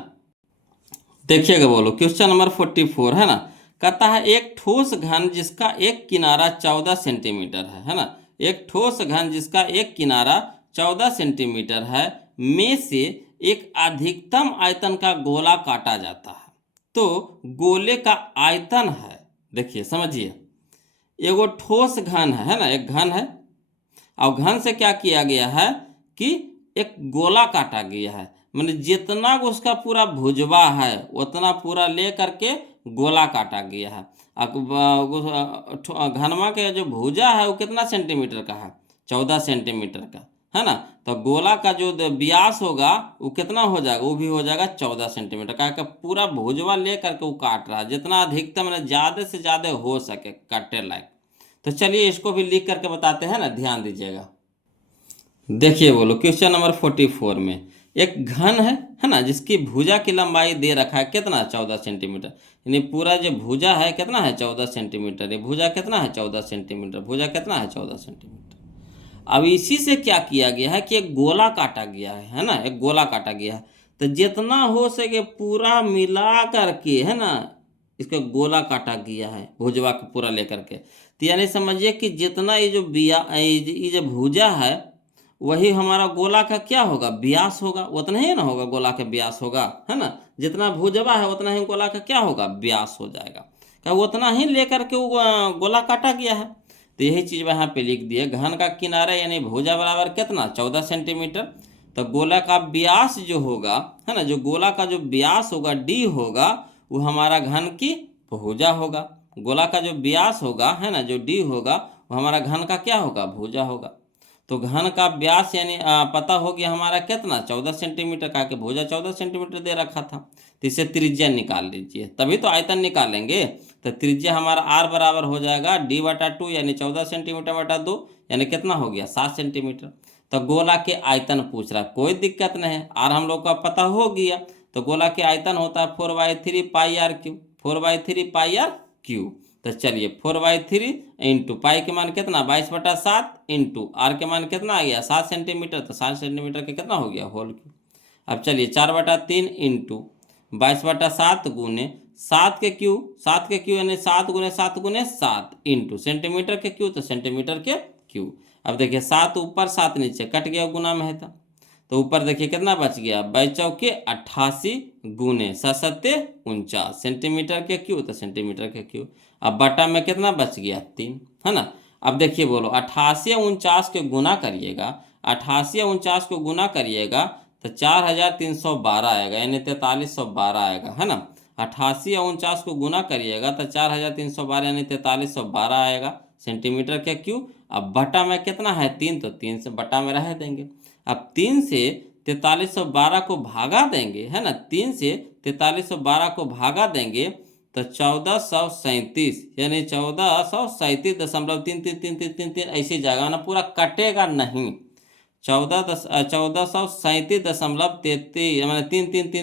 देखिएगा बोलो, क्वेश्चन नंबर 44 है ना। कहता है एक ठोस घन जिसका एक किनारा 14 सेंटीमीटर है ना। एक ठोस घन जिसका एक किनारा 14 सेंटीमीटर है में से एक अधिकतम आयतन का गोला काटा जाता है। तो गोले का आयतन है, देखिए समझिए, एगो ठोस घन है ना, एक घन है, और घन से क्या किया गया है कि एक गोला काटा गया है, मतलब जितना उसका पूरा भुजवा है उतना पूरा ले करके गोला काटा गया है। घनमा के जो भुजा है वो कितना सेंटीमीटर का है, 14 सेंटीमीटर का है ना। तो गोला का जो व्यास होगा वो कितना हो जाएगा, वो भी हो जाएगा 14 सेंटीमीटर का। पूरा भुजवा ले करके वो काट रहा है, जितना अधिकतम मतलब ज़्यादा से ज़्यादा हो सके काटे लायक। तो चलिए इसको भी लिख करके बताते हैं ना, ध्यान दीजिएगा। देखिए बोलो, क्वेश्चन नंबर 44 में एक घन है ना, जिसकी भुजा की लंबाई दे रखा है कितना, 14 सेंटीमीटर। यानी पूरा जो भुजा है कितना है, 14 सेंटीमीटर। ये भुजा कितना है, 14 सेंटीमीटर। भुजा कितना है, 14 सेंटीमीटर। अब इसी से क्या किया गया है कि एक गोला काटा गया है ना, एक गोला काटा गया है। तो जितना हो सके पूरा मिला करके है ना, इसका गोला काटा गया है भुजवा को पूरा लेकर के। तो यानी समझिए कि जितना ये जो ये जो भुजा है वही हमारा गोला का क्या होगा, व्यास होगा। उतना ही ना होगा, गोला का व्यास होगा है ना। जितना भुजवा है उतना ही गोला का क्या होगा, व्यास हो जाएगा। क्या उतना ही लेकर के वो गोला काटा गया है। तो यही चीज़ यहाँ पे लिख दिए, घन का किनारा यानी भुजा बराबर कितना, 14 सेंटीमीटर। तो गोला का व्यास जो होगा है ना, जो गोला का जो व्यास होगा डी होगा, वो हमारा घन की भुजा होगा। गोला का जो व्यास होगा है ना, जो डी होगा, वो हमारा घन का क्या होगा, भुजा होगा। तो घन का व्यास यानी पता हो गया हमारा कितना, 14 सेंटीमीटर का, के भुजा 14 सेंटीमीटर दे रखा था। तो इसे त्रिज्या निकाल लीजिए, तभी तो आयतन निकालेंगे। तो त्रिज्या हमारा आर बराबर हो जाएगा D/2 यानी 14 सेंटीमीटर बटा 2 यानी कितना हो गया, 7 सेंटीमीटर। तो गोला के आयतन पूछ रहा, कोई दिक्कत नहीं है, आर हम लोग का पता हो गया। तो गोला के आयतन होता है 4/3 pi r cube, 4/3 pi r cube. तो चलिए 4/3 इंटू पाई के मान कितना, 22/7 इंटू आर के मान कितना आ गया, 7 सेंटीमीटर। तो 7 सेंटीमीटर के कितना हो गया, होल क्यू। अब चलिए 4/3 इंटू 22/7 गुने 7 के क्यू, 7 के क्यू यानी 7 गुने 7 गुने 7 इंटू सेंटीमीटर के क्यू, तो सेंटीमीटर के क्यू। अब देखिए 7 ऊपर 7 नीचे कट गया, गुना में है तो ऊपर देखिए कितना बच गया, 22×88 गुने 7×7 सेंटीमीटर के क्यू, तो सेंटीमीटर के क्यू। अब बटा में कितना बच गया, 3 है ना। अब देखिए बोलो 88 और 49 के गुना करिएगा, 88 और 49 को गुना करिएगा तो 4312 आएगा, यानी 4312 आएगा है ना। 88 और 49 को गुना करिएगा तो 4312 यानी 4312 आएगा सेंटीमीटर के क्यू। अब बटा में कितना है, 3, तो 3 से बटा में रह देंगे। अब 3 से 4312 को भागा देंगे है ना, 3 से 4312 को भागा देंगे तो 1437 यानी 1437.3333 ऐसी जगह ना, पूरा कटेगा नहीं। 1437.33 मैंने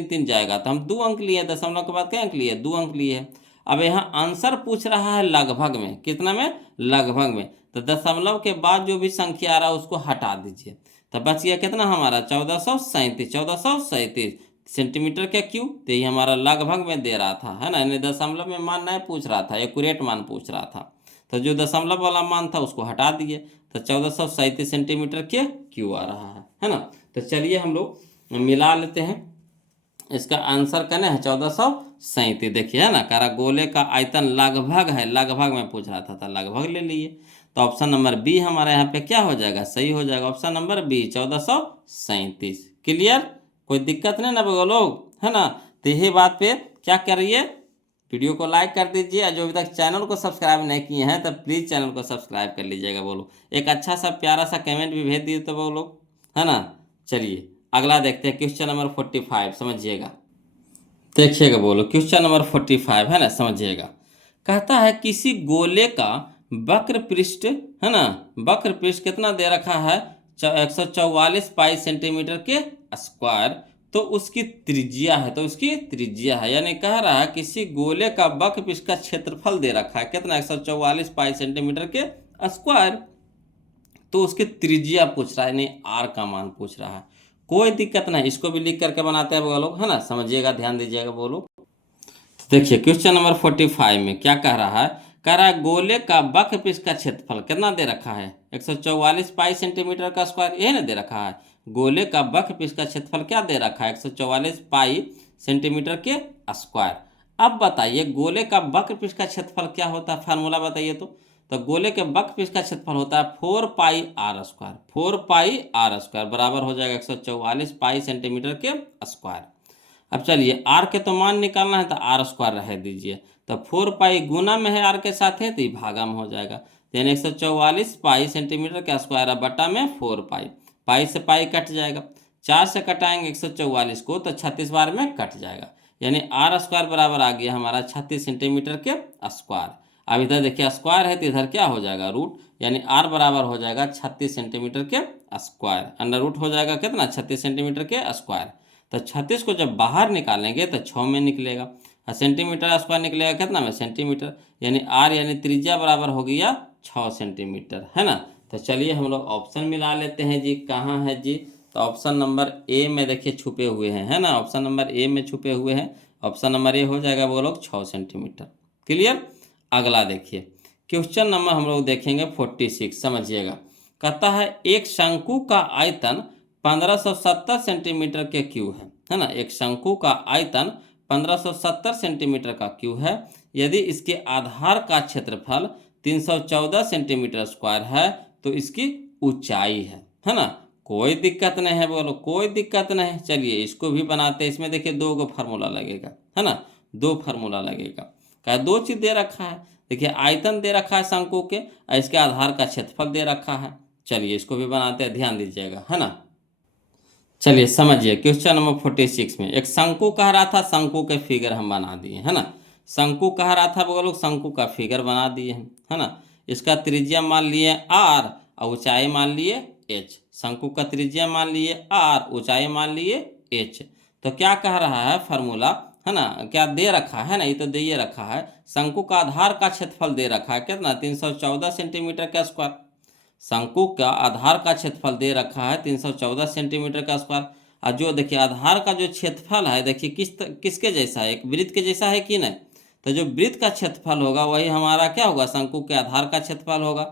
3 जाएगा। तो हम 2 अंक लिए, दशमलव के बाद क्या अंक लिए, 2 अंक लिए। अब यहाँ आंसर पूछ रहा है लगभग में, कितना में, लगभग में। तो दशमलव के बाद जो भी संख्या आ रहा है उसको हटा दीजिए, तो बच गया कितना हमारा, 1437 सेंटीमीटर के क्यू। तो ये हमारा लगभग में दे रहा था है ना, यानी दशमलव में मान नहीं पूछ रहा था, एक्यूरेट मान पूछ रहा था। तो जो दशमलव वाला मान था उसको हटा दिए, तो 1437 सेंटीमीटर के क्यू आ रहा है ना। तो चलिए हम लोग मिला लेते हैं, इसका आंसर कहना है 1437। देखिए है ना, कारा गोले का आयतन लगभग है, लगभग में पूछ रहा था लगभग ले लिए। तो ऑप्शन नंबर बी हमारा यहाँ पे क्या हो जाएगा, सही हो जाएगा। Option number B 1437। क्लियर, कोई दिक्कत नहीं ना लोग, है ना। तो यही बात पे क्या करिए, वीडियो को लाइक कर दीजिए, और जो अभी तक चैनल को सब्सक्राइब नहीं किए हैं तो प्लीज़ चैनल को सब्सक्राइब कर लीजिएगा। बोलो एक अच्छा सा प्यारा सा कमेंट भी भेज दिए तो बोलो, है ना। चलिए अगला देखते हैं, क्वेश्चन नंबर 45 समझिएगा। देखिएगा बोलो, क्वेश्चन नंबर 45 है ना, समझिएगा। कहता है किसी गोले का वक्र पृष्ठ है ना, वक्र पृष्ठ कितना दे रखा है, 144 पाई सेंटीमीटर के स्क्वायर। तो उसकी त्रिज्या है, तो उसकी त्रिज्या है, यानी कह रहा है किसी गोले का वक्र पृष्ठ का क्षेत्रफल दे रखा है कितना, 144 पाई सेंटीमीटर के स्क्वायर। तो उसकी त्रिज्या पूछ रहा है, यानी आर का मान पूछ रहा है। कोई दिक्कत नहीं, इसको भी लिख करके बनाते हैं वो लोग, है ना। समझिएगा, ध्यान दीजिएगा बोलो। देखिए क्वेश्चन नंबर 45 में क्या कह रहा है, कह रहा है गोले का वक्र पृष्ठ का क्षेत्रफल कितना दे रखा है, 144 पाई सेंटीमीटर का स्क्वायर, यही ना दे रखा है। गोले का वक्र पृष्ठ का क्षेत्रफल क्या दे रखा है, 144 पाई सेंटीमीटर के स्क्वायर। अब बताइए गोले का वक्र पृष्ठ का क्षेत्रफल क्या होता है, फार्मूला बताइए तो गोले के वक्र पृष्ठ का क्षेत्रफल होता है 4 pi r square. 4 pi r square बराबर हो जाएगा 144 पाई सेंटीमीटर के स्क्वायर। अब चलिए आर के तो मान निकालना है तो आर स्क्वायर रह दीजिए, तो 4 पाई गुना में है आर के साथ है तो ये भागा में हो जाएगा, यानी 144 पाई सेंटीमीटर का स्क्वायर है बटा में 4 पाई। पाई से पाई कट जाएगा, 4 से कटाएंगे 144 को तो 36 बार में कट जाएगा, यानी आर स्क्वायर बराबर आ गया हमारा 36 सेंटीमीटर के स्क्वायर। अब इधर देखिए स्क्वायर है तो इधर क्या हो जाएगा रूट, यानी आर बराबर हो जाएगा 36 सेंटीमीटर के स्क्वायर। अंडर रूट हो जाएगा कितना, 36 सेंटीमीटर के स्क्वायर। तो 36 को जब बाहर निकालेंगे तो 6 में निकलेगा, और सेंटीमीटर स्क्वायर निकलेगा कितना में, सेंटीमीटर, यानी आर यानी त्रिज्या बराबर हो गया 6 सेंटीमीटर, है ना। तो चलिए हम लोग ऑप्शन मिला लेते हैं जी, कहाँ है जी, तो ऑप्शन नंबर ए में देखिए छुपे हुए हैं, है ना, ऑप्शन नंबर ए में छुपे हुए हैं। ऑप्शन नंबर ए हो जाएगा वो लोग 6 सेंटीमीटर। क्लियर। अगला देखिए क्वेश्चन नंबर हम लोग देखेंगे 46, समझिएगा। कहता है एक शंकु का आयतन 1570 सेंटीमीटर के क्यू है ना, एक शंकु का आयतन 1570 सेंटीमीटर का क्यू है। यदि इसके आधार का क्षेत्रफल 314 सेंटीमीटर स्क्वायर है तो इसकी ऊंचाई है ना। कोई दिक्कत नहीं है, बोलो कोई दिक्कत नहीं। चलिए इसको भी बनाते हैं, इसमें देखिए 2 फार्मूला लगेगा, है ना, 2 फार्मूला लगेगा। क्या 2 चीज दे रखा है, देखिए आयतन दे रखा है शंकु के और इसके आधार का क्षेत्रफल दे रखा है। चलिए इसको भी बनाते हैं, ध्यान दीजिएगा, है ना। चलिए समझिए क्वेश्चन नंबर 46 में एक शंकु कह रहा था, शंकु के फिगर हम बना दिए, है ना। शंकु कह रहा था वो लोग, शंकु का फिगर बना दिए हैं, है ना। इसका त्रिज्या मान लिए आर और ऊंचाई मान लिए एच। शंकु का त्रिज्या मान लिए आर, ऊंचाई मान लिए एच। तो क्या कह रहा है फार्मूला, है ना, क्या दे रखा है ना, ये तो दे ये रखा है, शंकु का आधार का क्षेत्रफल दे रखा है कितना, 314 सेंटीमीटर का स्क्वायर। शंकु का आधार का क्षेत्रफल दे रखा है 314 सेंटीमीटर का स्क्वायर। और जो देखिए आधार का जो क्षेत्रफल है देखिए किसके जैसा है, एक वृत्त के जैसा है कि नहीं। तो जो वृत्त का क्षेत्रफल होगा वही हमारा क्या होगा, शंकु के आधार का क्षेत्रफल होगा।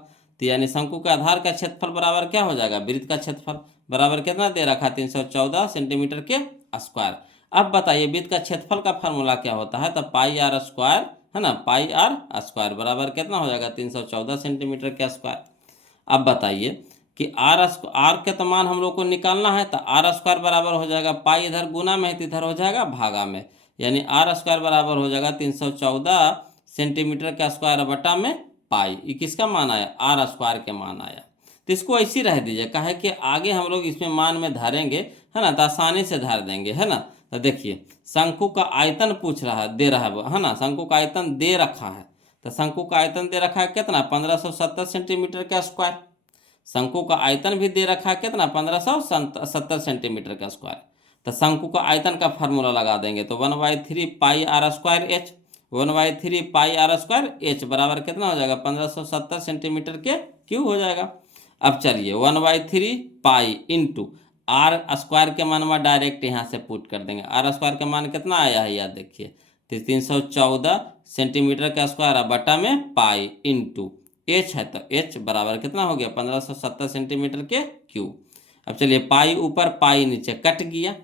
तो यानी शंकु के आधार का क्षेत्रफल बराबर क्या हो जाएगा, वृत्त का क्षेत्रफल बराबर कितना दे रखा है, 314 सेंटीमीटर के स्क्वायर। अब बताइए वृत्त का क्षेत्रफल का फार्मूला क्या होता है, तो पाई आर स्क्वायर, है ना, पाई आर स्क्वायर बराबर कितना हो जाएगा, 314 सेंटीमीटर के स्क्वायर। अब बताइए कि आर के तो मान हम लोग को निकालना है, तो आर स्क्वायर बराबर हो जाएगा पाई, इधर गुना में है तो इधर हो जाएगा भागा में, यानी आर स्क्वायर बराबर हो जाएगा 314 सेंटीमीटर का स्क्वायर बटा में पाई। ये किसका मान आया, आर स्क्वायर के मान आया। तो इसको ऐसी रह दीजिए, कहे कि आगे हम लोग इसमें मान में धरेंगे, है ना, तो आसानी से धर देंगे, है ना। तो देखिए शंकु का आयतन पूछ रहा है, दे रहा है ना, शंकु का आयतन दे रखा है। तो शंकु का आयतन दे रखा है कितना, 1570 सेंटीमीटर का स्क्वायर। शंकु का आयतन भी दे रखा है कितना, 1570 सेंटीमीटर का स्क्वायर। तो शंकु का आयतन का फार्मूला लगा देंगे तो 1/3 pi r square h, 1/3 pi r square h बराबर कितना हो जाएगा, 1570 सेंटीमीटर के क्यूब हो जाएगा। अब चलिए 1/3 पाई इंटू आर स्क्वायर के मान में डायरेक्ट यहाँ से पुट कर देंगे। आर स्क्वायर का मान कितना आया है याद देखिए, 314 सेंटीमीटर का स्क्वायर बटा में पाई इंटू एच है, तो एच बराबर कितना हो गया, 1570 सेंटीमीटर के क्यूब। अब चलिए पाई ऊपर पाई नीचे कट गया।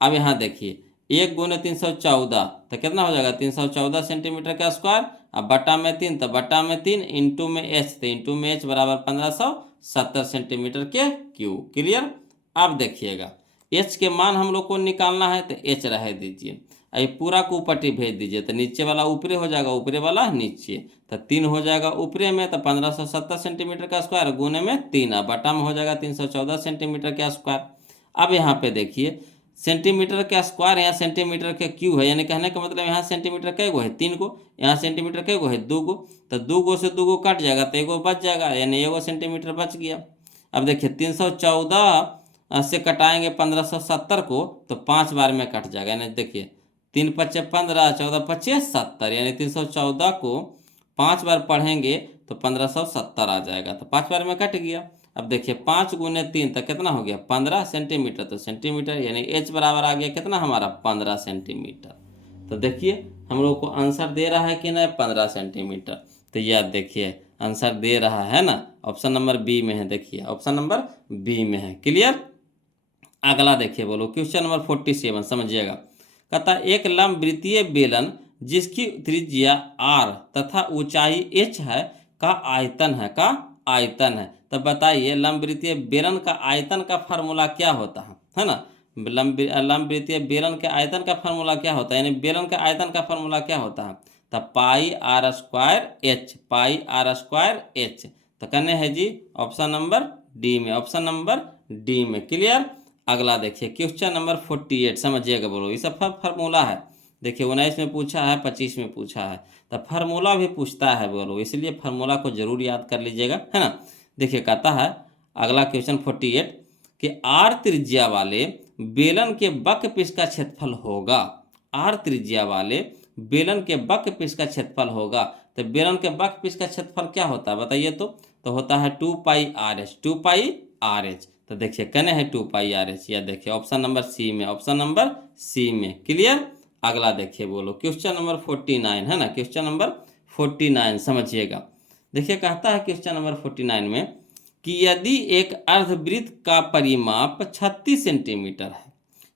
अब यहाँ देखिए 1 गुने 314 तो कितना हो जाएगा, 314 सेंटीमीटर का स्क्वायर। अब बटा में 3 तो बटा में 3 इंटू में एच, तो इंटू में एच बराबर 1570 सेंटीमीटर के क्यूब। क्लियर। अब देखिएगा एच के मान हम लोग को निकालना है तो एच रह दीजिए, ये पूरा को ऊपर भेज दीजिए, तो नीचे वाला ऊपरे हो जाएगा, ऊपरे वाला नीचे, तो 3 हो जाएगा ऊपरे में, तो 1570 सेंटीमीटर का स्क्वायर गुने में 3 बटा में हो जाएगा 314 सेंटीमीटर का स्क्वायर। अब यहाँ पे देखिए सेंटीमीटर का स्क्वायर, यहाँ सेंटीमीटर के क्यू है, यानी कहने का मतलब यहाँ सेंटीमीटर कै गो है, 3 गो, यहाँ सेंटीमीटर कै गो है, 2 गो, तो 2 गो से 2 गो कट जाएगा तो 1 गो बच जाएगा, यानी 1 सेंटीमीटर बच गया। अब देखिए 314 से कटाएंगे 1570 को तो 5 बार में कट जाएगा, यानी देखिए 3 पच्चे 15, 14 पच्चे 70, यानी 314 को 5 बार पढ़ेंगे तो 1570 आ जाएगा, तो 5 बार में कट गया। अब देखिए 5 गुने 3 तो कितना हो गया, 15 सेंटीमीटर, तो सेंटीमीटर यानी एच बराबर आ गया कितना हमारा, 15 सेंटीमीटर। तो देखिए हम लोग को आंसर दे रहा है कि नहीं, 15 सेंटीमीटर। तो याद देखिए आंसर दे रहा है ना, ऑप्शन नंबर बी में है। देखिए ऑप्शन नंबर बी में है। क्लियर। अगला देखिए बोलो क्वेश्चन नंबर 47, समझिएगा। कहता है एक लंबवृत्तीय बेलन जिसकी त्रिज्या r तथा ऊंचाई h है का आयतन है। तो बताइए लंबवृत्तीय बेलन का आयतन का फार्मूला क्या होता है ना। लंबवृत्तीय बेलन के आयतन का फार्मूला क्या होता है, यानी बेलन के आयतन का फार्मूला क्या होता है, तो पाई आर स्क्वायर एच। तो कहने हैं जी ऑप्शन नंबर डी में, ऑप्शन नंबर डी में। क्लियर। अगला देखिए क्वेश्चन नंबर 48, समझिएगा बोलो। ये सब फार्मूला है। देखिए 19 में पूछा है, 25 में पूछा है, तो फार्मूला भी पूछता है बोलो, इसलिए फार्मूला को जरूर याद कर लीजिएगा, है ना। देखिए कहता है अगला क्वेश्चन 48 कि आर त्रिज्या वाले बेलन के वक्र पृष्ठ का क्षेत्रफल होगा। आर त्रिज्या वाले बेलन के वक्र पृष्ठ का क्षेत्रफल होगा। तो बेलन के वक्र पृष्ठ का क्षेत्रफल क्या होता है बताइए। तो होता है 2 पाई आर एच। तो देखिए कहने हैं 2 पाई आर एच। या देखिए ऑप्शन नंबर सी में, ऑप्शन नंबर सी में। क्लियर। अगला देखिए बोलो क्वेश्चन नंबर 49 है ना, क्वेश्चन नंबर 49 समझिएगा। देखिए कहता है क्वेश्चन नंबर 49 में कि यदि एक अर्धवृत्त का परिमाप 36 सेंटीमीटर है,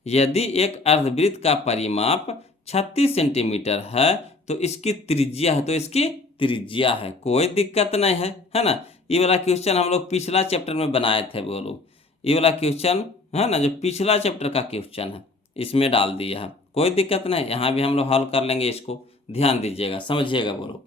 यदि एक अर्धवृत्त का परिमाप 36 सेंटीमीटर है तो इसकी त्रिज्या है, तो इसकी त्रिज्या है, कोई दिक्कत नहीं है ना। ये वाला क्वेश्चन हम लोग पिछला चैप्टर में बनाए थे बोलो। ये वाला क्वेश्चन है ना जो पिछला चैप्टर का क्वेश्चन है इसमें डाल दिया है, कोई दिक्कत नहीं। यहाँ भी हम लोग हल कर लेंगे, इसको ध्यान दीजिएगा, समझिएगा बोलो।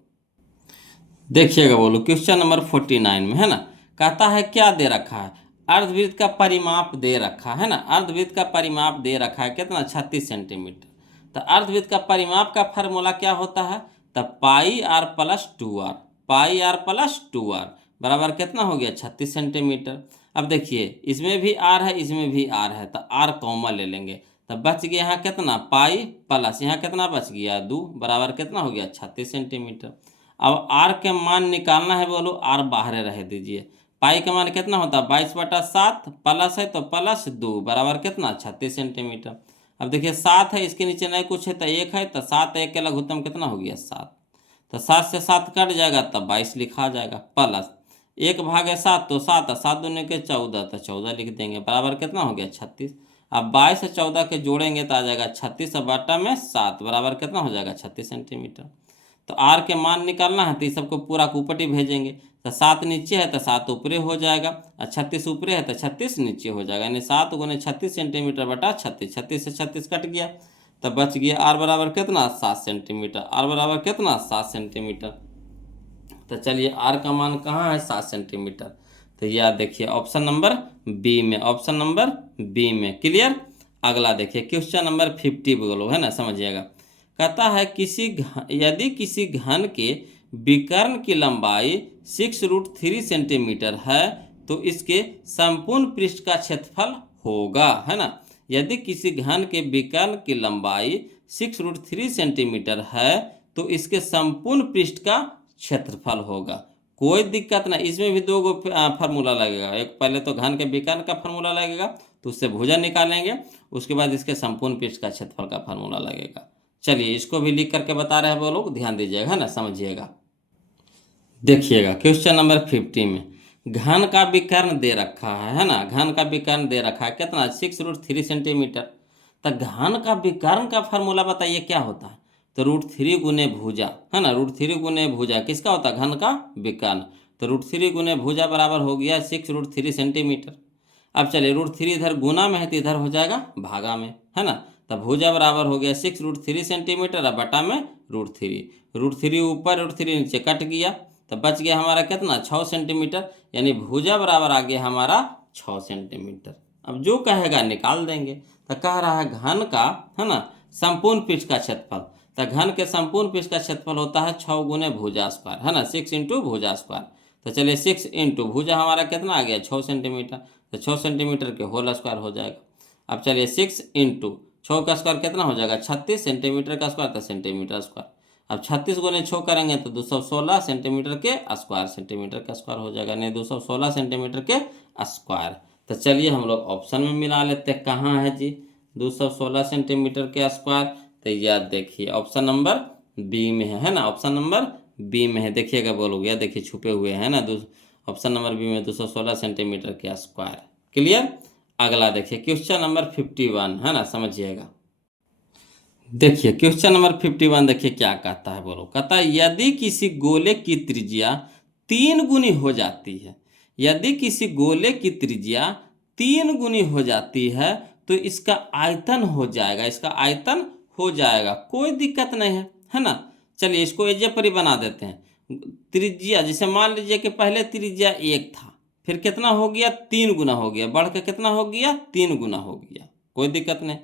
देखिएगा बोलो क्वेश्चन नंबर 49 में है ना, कहता है क्या दे रखा है, अर्धवृत्त का परिमाप दे रखा है ना। अर्धवृत्त का परिमाप दे रखा है कितना, 36 सेंटीमीटर। तो अर्धवृत्त का परिमाप का फार्मूला क्या होता है, तो pi r plus 2r, pi r plus 2r बराबर कितना हो गया, 36 सेंटीमीटर। अब देखिए इसमें भी आर है, इसमें भी आर है, तो आर कॉमन ले लेंगे, तो बच गया यहाँ कितना, पाई प्लस यहाँ कितना बच गया 2 बराबर कितना हो गया, 36 सेंटीमीटर। अब आर के मान निकालना है बोलो, आर बाहर रह दीजिए। पाई का मान कितना होता है, 22/7 प्लस है तो प्लस 2 बराबर कितना, 36 सेंटीमीटर। अब देखिए 7 है, इसके नीचे नहीं कुछ है तो 1 है, तो 7 1 के लघुत्तम कितना हो गया 7, तो 7 से 7 कट जाएगा तब 22 लिखा जाएगा, प्लस 1/7 तो 7, 7 दूनी के 14 तो 14 लिख देंगे बराबर कितना हो गया 36। अब 22 से 14 के जोड़ेंगे तो आ जाएगा 36/7 बराबर कितना हो जाएगा 36 सेंटीमीटर। तो आर के मान निकालना है तो इस सबको पूरा ऊपरी भेजेंगे, तो 7 नीचे है तो 7 ऊपरे हो जाएगा, और 36 ऊपरे है तो 36 नीचे हो जाएगा, यानी 7 गुने 36 सेंटीमीटर बटा 36, 36 से 36 कट गया तो बच गया आर बराबर कितना 7 सेंटीमीटर, आर बराबर कितना 7 सेंटीमीटर। तो चलिए आर का मान कहाँ है 7 सेंटीमीटर। तो यह देखिए ऑप्शन नंबर बी में, ऑप्शन नंबर बी में। क्लियर। अगला देखिए क्वेश्चन नंबर 50 बोलो है ना, समझिएगा। कहता है यदि किसी घन के विकर्ण की लंबाई 6√3 सेंटीमीटर है तो इसके संपूर्ण पृष्ठ का क्षेत्रफल होगा, है ना। यदि किसी घन के विकर्ण की लंबाई 6√3 सेंटीमीटर है तो इसके संपूर्ण पृष्ठ का क्षेत्रफल होगा, कोई दिक्कत नहीं। इसमें भी 2 फार्मूला लगेगा, एक पहले तो घन के विकर्ण का फार्मूला लगेगा तो उससे भुजा निकालेंगे, उसके बाद इसके संपूर्ण पृष्ठ का क्षेत्रफल का फार्मूला लगेगा। चलिए इसको भी लिख करके बता रहे हैं वो लोग, ध्यान दीजिएगा ना, समझिएगा। देखिएगा क्वेश्चन नंबर 50 में घन का विकर्ण दे रखा है ना, घन का विकर्ण दे रखा है कितना 6√3 सेंटीमीटर। तो घन का विकर्ण का फार्मूला बताइए क्या होता है, तो √3 गुने भुजा है ना, √3 गुने भुजा किसका होता है, घन का विकर्ण। तो √3 गुने भुजा बराबर हो गया 6√3 सेंटीमीटर। अब चलिए √3 इधर गुना में है तो इधर हो जाएगा भागा में, है ना। तब भुजा बराबर हो गया 6√3 सेंटीमीटर, अब बटा में √3 ऊपर √3 नीचे कट गया, तो बच गया हमारा कितना 6 सेंटीमीटर, यानी भुजा बराबर आ गया हमारा 6 सेंटीमीटर। अब जो कहेगा निकाल देंगे। तो कह रहा है घन का है ना संपूर्ण पृष्ठ का क्षेत्रफल, तो घन के संपूर्ण पृष्ठ का क्षेत्रफल होता है 6 गुने भुजा स्क्वायर, है ना, 6 इंटू भुजा स्क्वायर। तो चलिए 6 इंटू भुजा हमारा कितना आ गया 6 सेंटीमीटर, तो 6 सेंटीमीटर के होल स्क्वायर हो जाएगा। अब चलिए 6 इंटू 6 का स्क्वायर कितना हो जाएगा 36 सेंटीमीटर का स्क्वायर, तो सेंटीमीटर स्क्वायर। अब 36 गुने 6 करेंगे तो 216 सेंटीमीटर के स्क्वायर, सेंटीमीटर का स्क्वायर हो जाएगा, नहीं 216 सेंटीमीटर के स्क्वायर। तो चलिए हम लोग ऑप्शन में मिला लेते हैं, कहाँ है जी 216 सेंटीमीटर के स्क्वायर। तो यह देखिए ऑप्शन नंबर बी में है ना, ऑप्शन नंबर बी में है। देखिएगा बोलोगे, या देखिए छुपे हुए हैं ना, ऑप्शन नंबर बी में 216 सेंटीमीटर के स्क्वायर। क्लियर। अगला देखिए क्वेश्चन नंबर 51 है ना, समझिएगा। देखिए क्वेश्चन नंबर 51 देखिए क्या कहता है, बोलो। कहता है यदि किसी गोले की त्रिज्या 3 गुनी हो जाती है, यदि किसी गोले की त्रिज्या 3 गुनी हो जाती है तो इसका आयतन हो जाएगा, इसका आयतन हो जाएगा, कोई दिक्कत नहीं है ना। चलिए इसको एजे पर ही बना देते हैं। त्रिज्या जैसे मान लीजिए कि पहले त्रिज्या 1 था, फिर कितना हो गया, 3 गुना हो गया, बढ़ के कितना हो गया, 3 गुना हो गया, कोई दिक्कत नहीं।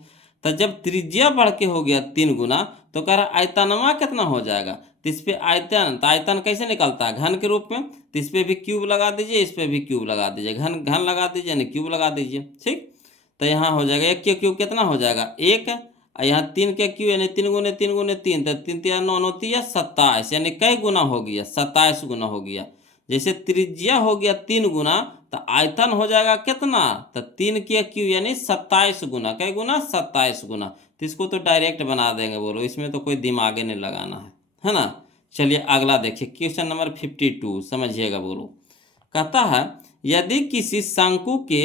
तो जब त्रिज्या बढ़ के हो गया 3 गुना तो कह रहा आयतनमा कितना हो जाएगा। तो इस पे आयतन, तो आयतन कैसे निकलता है, घन के रूप में। तो इस पे भी क्यूब लगा दीजिए, इस पे भी क्यूब लगा दीजिए, घन घन लगा दीजिए यानी क्यूब लगा दीजिए। ठीक, तो यहाँ हो जाएगा 1 के क्यूब कितना हो जाएगा 1, और यहाँ 3 के क्यूब यानी 3 गुने 3 तो 3 3 9 27, यानी कई गुना हो गया, 27 गुना हो गया। जैसे त्रिज्या हो गया 3 गुना तो आयतन हो जाएगा कितना, तो 3 के क्यूब यानी 27 गुना, कई गुना 27 गुना। तो इसको तो डायरेक्ट बना देंगे, बोलो इसमें तो कोई दिमाग नहीं लगाना है ना। चलिए अगला देखिए क्वेश्चन नंबर 52, समझिएगा बोलो। कहता है यदि किसी शंकु के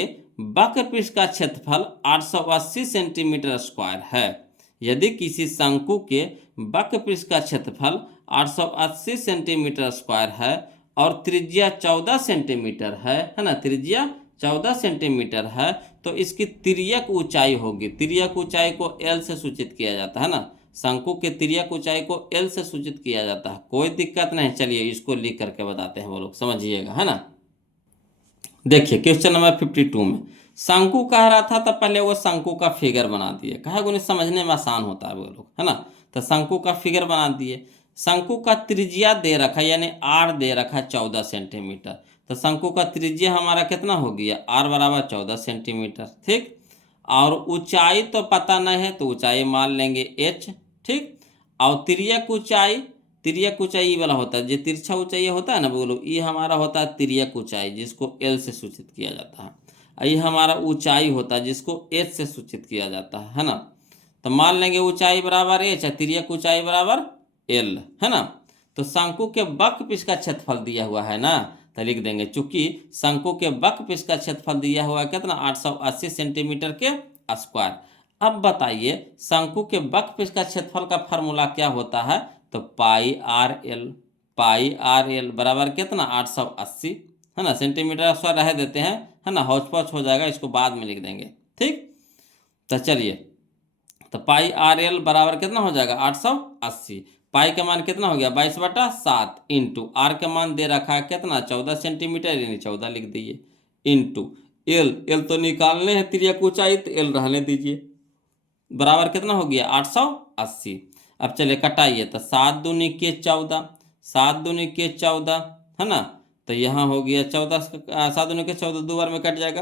वक्र पृष्ठ का क्षेत्रफल 880 सेंटीमीटर स्क्वायर है, यदि किसी शंकु के वक्र पृष्ठ का क्षेत्रफल 880 सेंटीमीटर स्क्वायर है और त्रिज्या 14 सेंटीमीटर है ना, त्रिज्या 14 सेंटीमीटर है, तो इसकी तिर्यक ऊंचाई होगी। तिर्यक ऊंचाई को एल से सूचित किया जाता है ना, शंकु के तिर्यक ऊंचाई को एल से सूचित किया जाता है, कोई दिक्कत नहीं। चलिए इसको लिख करके बताते हैं वो लोग, समझिएगा है ना। देखिए क्वेश्चन नंबर 52 में शंकु कह रहा था, तो पहले वो शंकु का फिगर बना दिए, कहा उन्हें समझने में आसान होता है वो लोग, है ना। तो शंकु का फिगर बना दिए, शंकु का त्रिज्या दे रखा यानी आर दे रखा 14 सेंटीमीटर। तो शंकु का त्रिज्या हमारा कितना हो गया, आर बराबर 14 सेंटीमीटर। ठीक, और ऊंचाई तो पता नहीं है तो ऊंचाई मान लेंगे एच। ठीक, और तिर्यक ऊंचाई, तिर्यक ऊंचाई वाला होता है, जो तिरछा ऊंचाई होता है ना बोलो, ये हमारा होता है तिर्यक ऊंचाई, जिसको एल से सूचित किया जाता है। ये हमारा ऊंचाई होता है जिसको एच से सूचित किया जाता है ना। तो मान लेंगे ऊंचाई बराबर एच है, तिर्यक ऊंचाई बराबर एल, है ना। तो शंकु के वक्र पृष्ठ का क्षेत्रफल दिया हुआ है ना, तो लिख देंगे चूंकि शंकु के वक्र पृष्ठ का क्षेत्रफल दिया हुआ है कितना, 880 सेंटीमीटर के स्क्वायर। अब बताइए शंकु के वक्र पृष्ठ का क्षेत्रफल का फार्मूला क्या होता है, तो पाई आर एल, पाई आर एल बराबर कितना 880, है ना। सेंटीमीटर स्क्वायर रह देते हैं, है ना, हौच पौच हो जाएगा, इसको बाद में लिख देंगे। ठीक, तो चलिए, तो पाई आर एल बराबर कितना हो जाएगा 880। पाई का मान कितना हो गया 22/7 इंटू आर का मान दे रखा है कितना 14 सेंटीमीटर यानी 14 लिख दीजिए, इंटू एल, एल तो निकालने हैं तिर्यक ऊंचाई तो एल रहने दीजिए, बराबर कितना हो गया 880। अब चलिए कटाइए, तो 7 दूनी के 14, 7 दूनी के 14, है ना। तो यहाँ हो गया 14, 7 दूनी के 14 दो बार में कट जाएगा।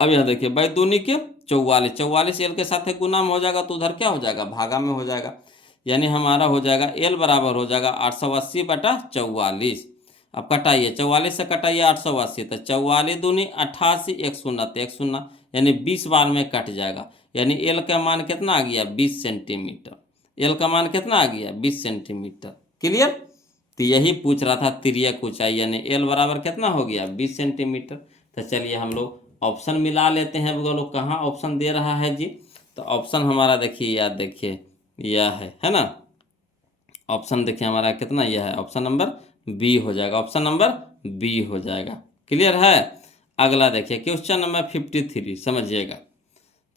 अब यहाँ देखिए बाई दूनी के 44, 44 एल के साथ गुना में हो जाएगा तो उधर क्या हो जाएगा भागा में हो जाएगा, यानी हमारा हो जाएगा एल बराबर हो जाएगा 880/44। अब कटाइए, 44 से कटाइए 880, तो 44 दूनी 88, एक शून्य तो एक शून्य, यानी 20 बार में कट जाएगा, यानी एल का मान कितना आ गया 20 सेंटीमीटर। एल का मान कितना आ गया 20 सेंटीमीटर। क्लियर। तो यही पूछ रहा था तिर्यक ऊंचाई, यानी एल बराबर कितना हो गया 20 सेंटीमीटर। तो चलिए हम लोग ऑप्शन मिला लेते हैं, वो लोग कहाँ ऑप्शन दे रहा है जी। तो ऑप्शन हमारा देखिए, याद देखिए यह है ना। ऑप्शन देखिए हमारा कितना यह है, ऑप्शन नंबर बी हो जाएगा, ऑप्शन नंबर बी हो जाएगा। क्लियर है। अगला देखिए क्वेश्चन नंबर 53, समझिएगा।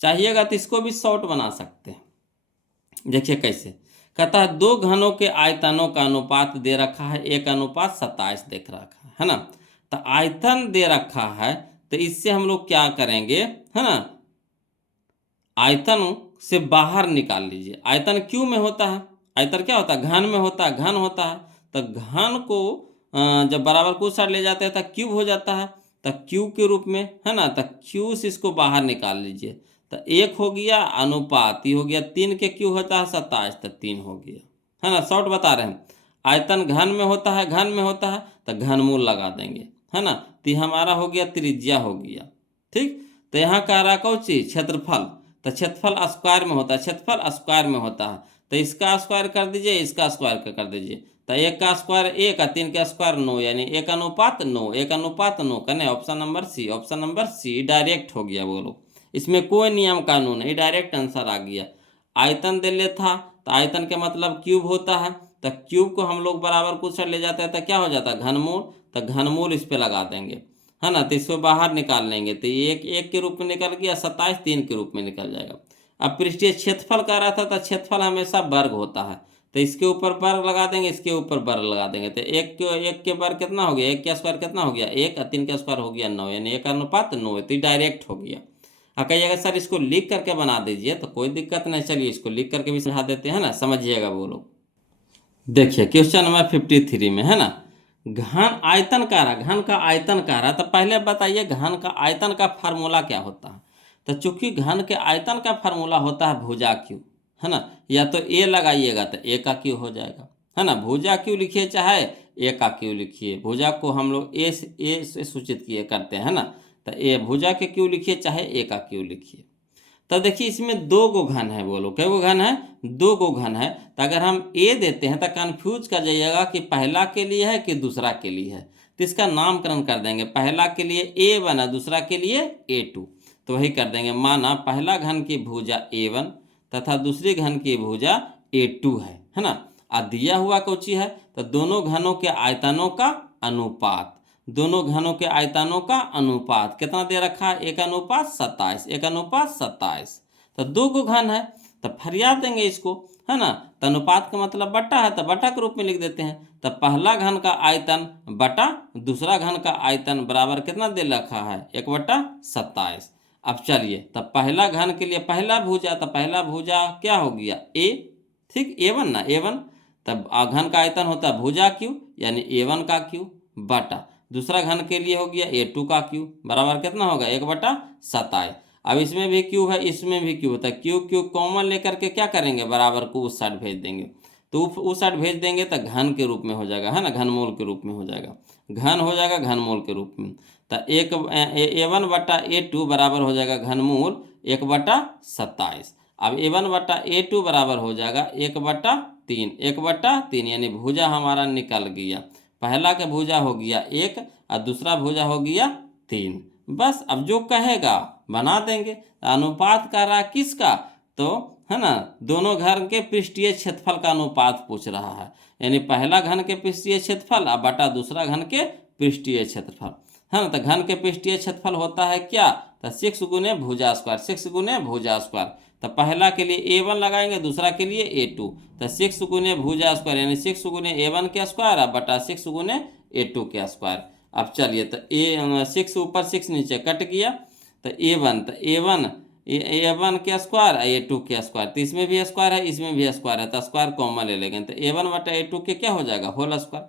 चाहिएगा तो इसको भी शॉर्ट बना सकते हैं। देखिए कैसे, कहता है दो घनों के आयतनों का अनुपात दे रखा है 1:27 देख रखा है ना। तो आयतन दे रखा है, तो इससे हम लोग क्या करेंगे, है ना, आयतन से बाहर निकाल लीजिए। आयतन क्यों में होता है, आयतन क्या होता है घन में होता है, घन होता है। तो घन को जब बराबर को साइड ले जाते हैं तो क्यूब हो जाता है, तो क्यूब के रूप में, है ना। तो क्यू से इसको बाहर निकाल लीजिए, तो 1 हो गया अनुपात, ये हो गया 3 के क्यू होता है 27, तो 3 हो गया, है ना। शॉर्ट बता रहे हैं, आयतन घन में होता है, घन में होता है तो घनमूल लगा देंगे, है ना। तो हमारा हो गया त्रिज्या हो गया। ठीक, तो यहाँ कह रहा कौन चीज क्षेत्रफल, तो क्षेत्रफल स्क्वायर में होता है, क्षेत्रफल स्क्वायर में होता है। तो इसका स्क्वायर कर दीजिए, इसका स्क्वायर कर दीजिए। तो 1 का स्क्वायर 1 और 3 का स्क्वायर 9, यानी 1:9, 1:9 कने option number c, option number c direct हो गया। बोलो इसमें कोई नियम कानून नहीं, डायरेक्ट आंसर आ गया। आयतन दे ले था, तो आयतन के मतलब क्यूब होता है, तो क्यूब को हम लोग बराबर कुछ ले जाते हैं तो क्या हो जाता है घनमूल, तो घनमूल इस पे लगा देंगे, है ना। तो इसको बाहर निकाल लेंगे, तो एक एक के रूप में निकल गया, 27 3 के रूप में निकल जाएगा। अब पृष्ठीय क्षेत्रफल कह रहा था, तो क्षेत्रफल हमेशा वर्ग होता है, तो इसके ऊपर वर्ग लगा देंगे, इसके ऊपर वर्ग लगा देंगे। तो एक के वर्ग कितना हो गया, 1 का स्क्वायर कितना हो गया 1 और 3 का स्क्वायर हो गया 9, यानी 1:9, तो डायरेक्ट हो गया। कहिएगा सर इसको लिख करके बना दीजिए, तो कोई दिक्कत नहीं, चलिए इसको लिख करके भी समझा देते हैं ना, समझिएगा। बोलो देखिए क्वेश्चन नंबर 53 में है ना, घन आयतन कह रहा, घन का आयतन कह रहा। तो पहले बताइए घन का आयतन का फार्मूला क्या होता है। तो चूंकि घन के आयतन का फार्मूला होता है भुजा क्यू, है ना, या तो ए लगाइएगा तो ए का क्यू हो जाएगा, है ना। भुजा क्यू लिखिए चाहे ए का क्यू लिखिए, भुजा को हम लोग ए से सूचित किए करते हैं ना, तो ए भुजा के क्यू लिखिए चाहे ए का क्यू लिखिए। तो देखिए इसमें 2 गो घन है। बोलो क्या गो घन है, 2 गो घन है। तो अगर हम ए देते हैं तो कंफ्यूज कर जाइएगा कि पहला के लिए है कि दूसरा के लिए है, तो इसका नामकरण कर देंगे, पहला के लिए A1 है, दूसरा के लिए A2। तो वही कर देंगे, माना पहला घन की भुजा A1 तथा दूसरी घन की भुजा A2 है ना। और दिया हुआ कौची है, तो दोनों घनों के आयतनों का अनुपात, दोनों घनों के आयतनों का अनुपात कितना दे रखा है, 1:27, 1:27। तो 2 गो घन है, तो फरिया देंगे इसको, है ना। तो अनुपात का मतलब बट्टा है, तो बट्टा के रूप में लिख देते हैं। तो पहला घन का आयतन बटा दूसरा घन का आयतन बराबर कितना दे रखा है, 1/27। अब चलिए, तब पहला घन के लिए पहला भुजा, तो पहला भुजा क्या हो गया ए, ठीक A1 ना, A1। तब घन का आयतन होता है भुजा क्यू, यानी A1 का क्यू बटा दूसरा घन के लिए हो गया A2 का क्यू, बराबर कितना होगा 1/27। अब इसमें भी क्यू है, इसमें भी क्यू होता है, क्यू क्यू कॉमन लेकर के क्या करेंगे, बराबर को उस साइड भेज देंगे। तो उस साइड भेज देंगे तो घन के रूप में हो जाएगा, है ना, घनमूल के रूप में हो जाएगा, घन हो जाएगा घनमूल के रूप में। तो A1/A2 बराबर हो जाएगा घनमूल 1/27। अब A1/A2 बराबर हो जाएगा 1/3, 1/3, यानी भुजा हमारा निकल गया। पहला का भुजा हो गया 1 और दूसरा भुजा हो गया 3। बस अब जो कहेगा बना देंगे। अनुपात कर रहा किसका, तो है ना, दोनों घन के पृष्ठीय क्षेत्रफल का अनुपात पूछ रहा है, यानी पहला घन के पृष्ठीय क्षेत्रफल और बटा दूसरा घन के पृष्ठीय क्षेत्रफल, है ना। तो घन के पृष्ठीय क्षेत्रफल होता है क्या, तो 6 गुने भुजा स्क्वायर, 6 गुने भुजा स्क्वायर। तो पहला के लिए A1 लगाएंगे, दूसरा के लिए A2, तो 6 गुने भुजा स्क्वायर, यानी 6 गुने A1 के स्क्वायर और बटा 6 गुने A2 के स्क्वायर। अब चलिए, तो 6 ऊपर 6 नीचे कट गया, तो A1, तो A1 के स्क्वायर और A2 के स्क्वायर, तो इसमें भी स्क्वायर है इसमें भी स्क्वायर है, तो स्क्वायर कॉमन ले लेंगे, तो A1/A2 के क्या हो जाएगा होल स्क्वायर।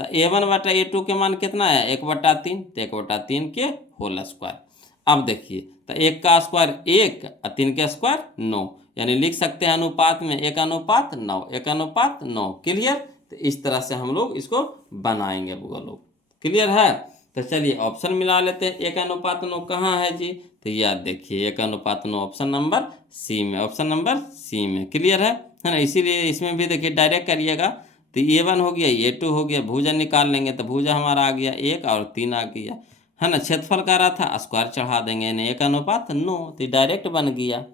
तो A1/A2 के मान कितना है 1/3, तो 1/3 के होल स्क्वायर। अब देखिए, तो 1 का स्क्वायर 1 और 3 का स्क्वायर 9, यानी लिख सकते हैं अनुपात में 1:9, 1:9। क्लियर। तो इस तरह से हम लोग इसको बनाएंगे वो लोग। क्लियर है। तो चलिए ऑप्शन मिला लेते हैं, 1:9 कहाँ है जी, तो याद देखिए 1:9 ऑप्शन नंबर सी में, ऑप्शन नंबर सी में। क्लियर है ना। इसीलिए इसमें भी देखिए डायरेक्ट करिएगा, तो A1 हो गया A2 हो गया, भुजा निकाल लेंगे, तो भुजा हमारा आ गया 1 और 3 आ गया, है ना। क्षेत्रफल का रहा था स्क्वायर चढ़ा देंगे, यानी 1:9, तो डायरेक्ट बन गया।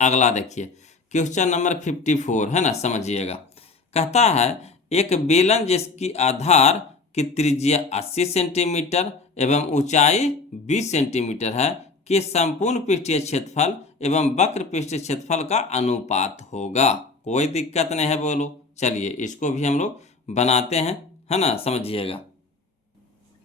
अगला देखिए क्वेश्चन नंबर 54, है ना, समझिएगा। कहता है एक बेलन जिसकी आधार की त्रिज्या 80 सेंटीमीटर एवं ऊंचाई 20 सेंटीमीटर है कि संपूर्ण पृष्ठीय क्षेत्रफल एवं वक्र पृष्ठीय क्षेत्रफल का अनुपात होगा। कोई दिक्कत नहीं है। बोलो चलिए इसको भी हम लोग बनाते हैं, है ना, समझिएगा।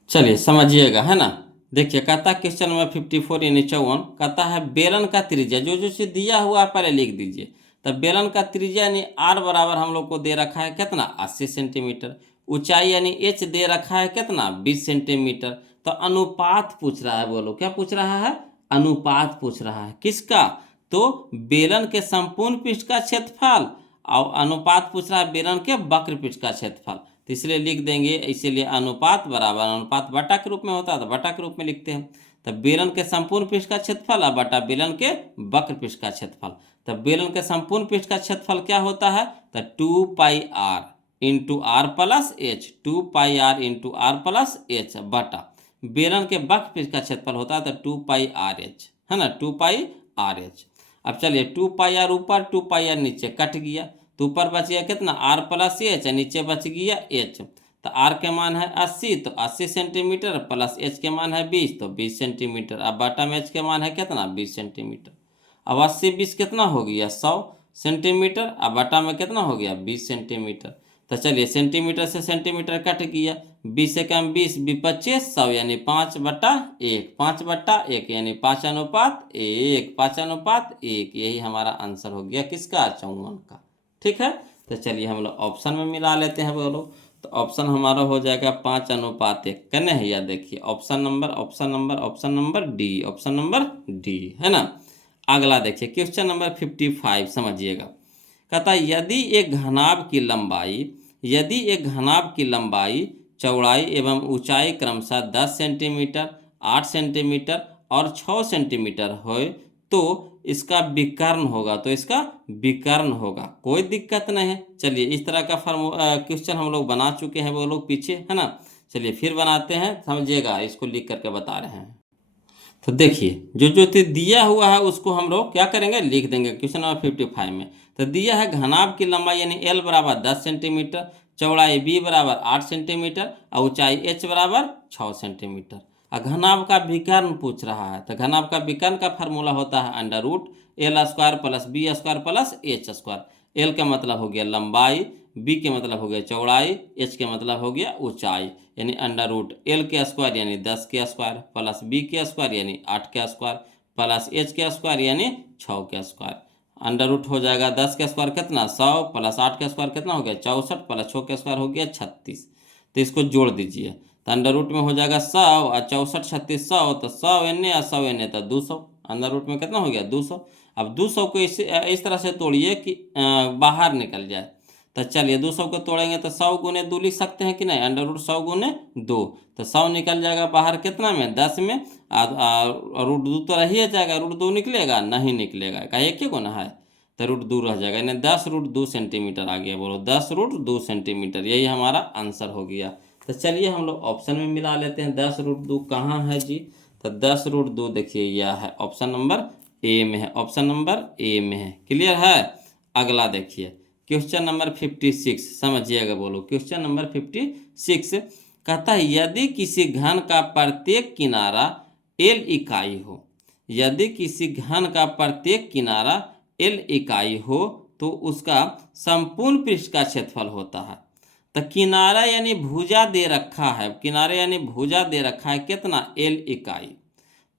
चलिए समझिएगा, है ना। देखिए कहता है क्वेश्चन नंबर 54 यानी 54, कहता है बेलन का त्रिज्या, जो जो चीज दिया हुआ है पहले लिख दीजिए। तो बेलन का त्रिज्या यानी R बराबर हम लोग को दे रखा है कितना 80 सेंटीमीटर, ऊंचाई यानी H दे रखा है कितना 20 सेंटीमीटर। तो अनुपात पूछ रहा है। बोलो क्या पूछ रहा है, अनुपात पूछ रहा है किसका, तो बेलन के संपूर्ण पृष्ठ का क्षेत्रफल, और अनुपात पूछ रहा है बेलन के वक्र पृष्ठ का क्षेत्रफल। तो इसलिए लिख देंगे, इसीलिए अनुपात बराबर, अनुपात बटा के रूप में होता है तो बटा के रूप में लिखते हैं। तो बेलन के संपूर्ण पृष्ठ का क्षेत्रफल और बटा बेलन के वक्र पृष्ठ का क्षेत्रफल। तो बेलन के संपूर्ण पृष्ठ का क्षेत्रफल क्या होता है, तो 2 pi r into r plus h, 2 pi r into r plus h बटा बेलन के बक्ष पृष्ठ का क्षेत्रफल होता है तो 2 पाई आर एच, है ना, 2 पाई आर एच। अब चलिए 2 पाई आर ऊपर 2 पाई आर नीचे कट गया, तो ऊपर बच गया कितना आर प्लस एच, नीचे बच गया एच। तो आर के मान है 80 तो 80 सेंटीमीटर प्लस एच के मान है 20 तो 20 सेंटीमीटर। अब बटा में एच के मान है कितना 20 सेंटीमीटर। अब 80 20 कितना हो गया 100 सेंटीमीटर। अब बटा में कितना हो गया 20 सेंटीमीटर। तो चलिए सेंटीमीटर से सेंटीमीटर कट गया, 20 से कम 20 25 100 यानी 5/1, 5/1 यानी 5:1, 5:1। यही हमारा आंसर हो गया किसका 54 का। ठीक है, तो चलिए हम लोग ऑप्शन में मिला लेते हैं बोलो। तो ऑप्शन हमारा हो जाएगा 5:1 कहने है या देखिए option number D, option number D, है ना। अगला देखिए क्वेश्चन नंबर 55 समझिएगा। कहता है यदि एक घनाभ की लंबाई चौड़ाई एवं ऊंचाई क्रमशः 10 सेंटीमीटर 8 सेंटीमीटर और 6 सेंटीमीटर हो तो इसका विकर्ण होगा, कोई दिक्कत नहीं है। चलिए इस तरह का क्वेश्चन हम लोग बना चुके हैं वो लोग पीछे, है ना। चलिए फिर बनाते हैं, समझिएगा, इसको लिख करके बता रहे हैं। तो देखिए जो दिया हुआ है उसको हम लोग क्या करेंगे लिख देंगे क्वेश्चन नंबर 55 में। तो दिया है घनाभ की लंबाई यानी एल बराबर 10 सेंटीमीटर, चौड़ाई बी बराबर 8 सेंटीमीटर और ऊंचाई एच बराबर 6 सेंटीमीटर। और घनाभ का विकर्ण पूछ रहा है, तो घनाभ का विकर्ण का फार्मूला होता है under root l square plus b square plus h square. L का मतलब हो गया लंबाई, बी के मतलब हो गया चौड़ाई, एच के मतलब हो गया ऊंचाई, यानी अंडर रूट एल के स्क्वायर यानी 10 के स्क्वायर प्लस बी के स्क्वायर यानी 8 के स्क्वायर प्लस एच के स्क्वायर यानी 6 के स्क्वायर। अंडर रूट हो जाएगा 10 के स्क्वायर कितना 100 प्लस 8 के स्क्वायर कितना हो गया 64 प्लस 6 के स्क्वायर हो गया 36। तो इसको जोड़ दीजिए, तो अंडर रूट में हो जाएगा 100 और 64 36 100, तो 100 एन और 100 एन तो 200। अंडर रूट में कितना हो गया 200। अब 200 को इस तरह से तोड़िए कि बाहर निकल जाए। तो चलिए 200 को तोड़ेंगे तो 100 गुने 2 लिख सकते हैं कि नहीं, अंडर रूट 100 गुने 2, तो 100 निकल जाएगा बाहर कितना में 10 में, रूट 2 तो रह ही जाएगा, रूट 2 निकलेगा नहीं निकलेगा, का एक ही गुना है, तो रूट 2 रह जाएगा, यानी 10 रूट 2 सेंटीमीटर आ गया। बोलो 10 रूट 2 सेंटीमीटर, यही हमारा आंसर हो गया। तो चलिए हम लोग ऑप्शन में मिला लेते हैं। 10 रूट 2 कहाँ है जी, तो 10 रूट 2 देखिए यह है ऑप्शन नंबर ए में है, ऑप्शन नंबर ए में है। क्लियर है। अगला देखिए क्वेश्चन नंबर 56 समझिएगा। बोलो क्वेश्चन नंबर 56 कहता है यदि किसी घन का प्रत्येक किनारा एल इकाई हो, यदि किसी घन का प्रत्येक किनारा एल इकाई हो तो उसका संपूर्ण पृष्ठ का क्षेत्रफल होता है। तो किनारा यानी भुजा दे रखा है, किनारे यानी भुजा दे रखा है कितना एल इकाई।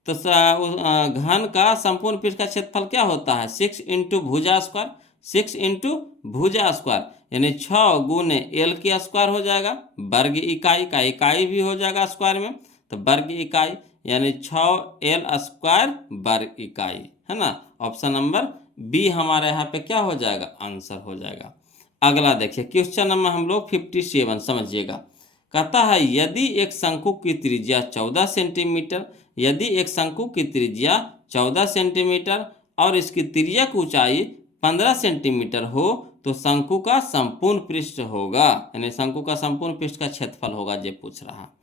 तो घन का संपूर्ण पृष्ठ का क्षेत्रफल क्या होता है 6 इंटू भुजा स्क्वायर, 6 इंटू भुजा स्क्वायर यानी 6 गुने एल के स्क्वायर हो जाएगा, वर्ग इकाई का इकाई भी हो जाएगा स्क्वायर में, तो वर्ग इकाई यानी 6 एल स्क्वायर वर्ग इकाई, है ना। ऑप्शन नंबर बी हमारे यहाँ पे क्या हो जाएगा आंसर हो जाएगा। अगला देखिए क्वेश्चन नंबर हम लोग 57 समझिएगा। कहता है यदि एक शंकु की त्रिज्या 14 सेंटीमीटर, यदि एक शंकु की त्रिज्या 14 सेंटीमीटर और इसकी तिर्यक ऊंचाई 15 सेंटीमीटर हो तो शंकु का संपूर्ण पृष्ठ होगा, यानी शंकु का संपूर्ण पृष्ठ का क्षेत्रफल होगा जे पूछ रहा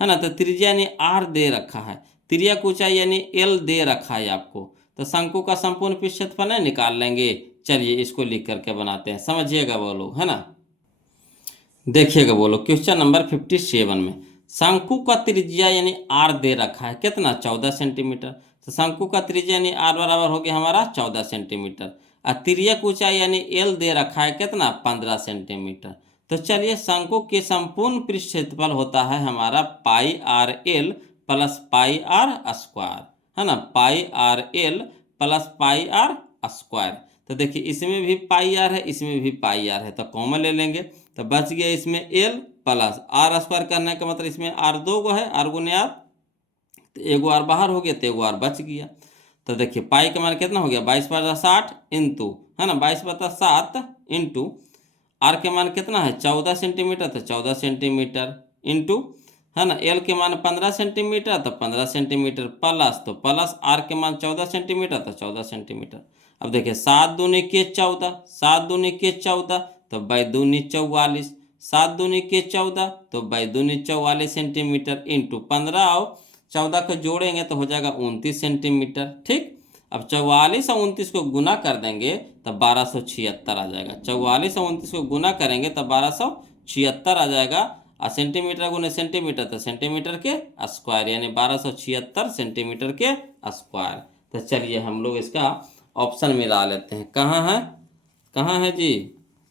है ना। तो त्रिज्या यानी आर दे रखा है, तिर्यक ऊंचाई यानी एल दे रखा है आपको, तो शंकु का संपूर्ण पृष्ठ क्षेत्रफल निकाल लेंगे। चलिए इसको लिख करके बनाते हैं, समझिएगा वो लोग, है ना। देखिएगा बोलो क्वेश्चन नंबर 57 में शंकु का त्रिज्या यानी आर दे रखा है कितना 14 सेंटीमीटर, तो शंकु का त्रिज्या यानी आर बराबर हो गया हमारा 14 सेंटीमीटर, और तिर्यक ऊंचाई यानी एल दे रखा है कितना 15 सेंटीमीटर। तो चलिए शंकु के संपूर्ण पृष्ठ क्षेत्रफल होता है हमारा pi r l plus pi r square, है ना, pi r l plus pi r square. तो देखिए इसमें भी पाई आर है इसमें भी पाई आर है, तो कॉमन ले लेंगे, तो बच गया इसमें एल प्लस आर स्क्वायर करने का मतलब इसमें आर 2 गो है, आर गुने आर, तो एगो आर बाहर हो गया तो एगो आर बच गया। तो देखिए पाई का मान कितना हो गया 22/60 इंटू, है ना, 22/7 इंटू आर के मान कितना है 14 सेंटीमीटर, तो 14 सेंटीमीटर इंटू, है ना, एल के मान 15 सेंटीमीटर तो 15 सेंटीमीटर प्लस, तो प्लस आर के मान 14 सेंटीमीटर तो 14 सेंटीमीटर। अब देखिए 7 दूनी के 14, 7 दूनी के 14 तो बाई दूनी 44, 7 दूनी के 14 तो बाई दूनी 44 सेंटीमीटर इंटू 15 और 14 को जोड़ेंगे तो हो जाएगा 29 सेंटीमीटर। ठीक, अब 44 और 29 को गुना कर देंगे तब 1276 आ जाएगा। 44 और 29 को गुना करेंगे तब 1276 आ जाएगा। और सेंटीमीटर गुने सेंटीमीटर तो सेंटीमीटर के स्क्वायर, यानी 1276 सेंटीमीटर के स्क्वायर। तो चलिए हम लोग इसका ऑप्शन मिला लेते हैं। कहाँ है जी?